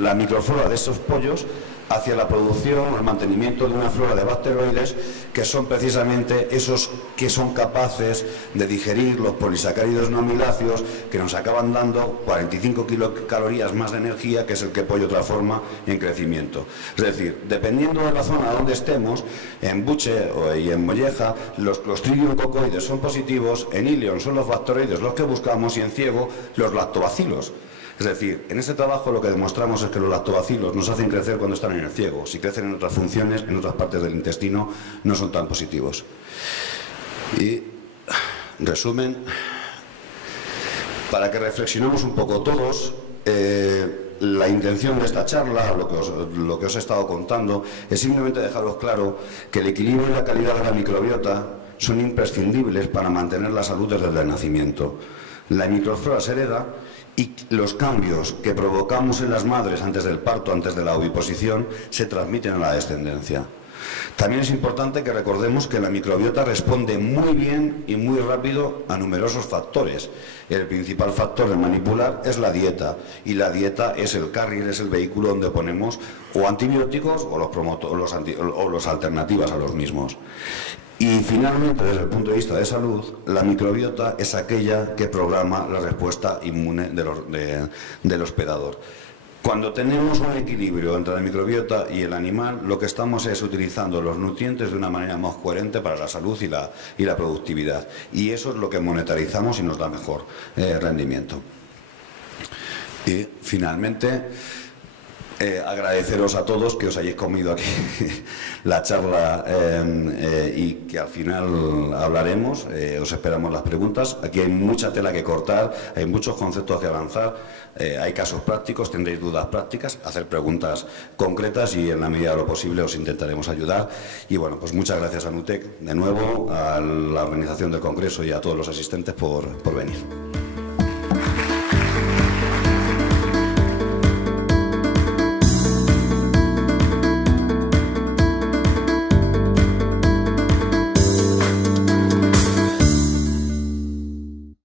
la microflora de esos pollos hacia la producción o el mantenimiento de una flora de bacteroides que son precisamente esos que son capaces de digerir los polisacáridos no amiláceos que nos acaban dando 45 kilocalorías más de energía, que es el que el pollo transforma en crecimiento. Es decir, dependiendo de la zona donde estemos, en buche y en molleja, los Clostridium cocoides son positivos, en Ileon son los bacteroides los que buscamos y en ciego los lactobacilos. Es decir, en este trabajo lo que demostramos es que los lactobacilos nos hacen crecer cuando están en el ciego. Si crecen en otras funciones, en otras partes del intestino, no son tan positivos. Y, resumen, para que reflexionemos un poco todos, la intención de esta charla, lo que os he estado contando, es simplemente dejaros claro que el equilibrio y la calidad de la microbiota son imprescindibles para mantener la salud desde el nacimiento. La microflora se hereda y los cambios que provocamos en las madres antes del parto, antes de la oviposición, se transmiten a la descendencia. También es importante que recordemos que la microbiota responde muy bien y muy rápido a numerosos factores. El principal factor de manipular es la dieta, y la dieta es el carrier, es el vehículo donde ponemos o antibióticos o las alternativas a los mismos. Y finalmente, desde el punto de vista de salud, la microbiota es aquella que programa la respuesta inmune del hospedador. Cuando tenemos un equilibrio entre la microbiota y el animal, lo que estamos es utilizando los nutrientes de una manera más coherente para la salud y la productividad. Y eso es lo que monetarizamos y nos da mejor rendimiento. Y finalmente, agradeceros a todos que os hayáis comido aquí la charla y que al final hablaremos. Os esperamos las preguntas. Aquí hay mucha tela que cortar, hay muchos conceptos que avanzar, hay casos prácticos, tendréis dudas prácticas, hacer preguntas concretas y en la medida de lo posible os intentaremos ayudar. Y bueno, pues muchas gracias a NUTEC de nuevo, a la organización del Congreso y a todos los asistentes por venir.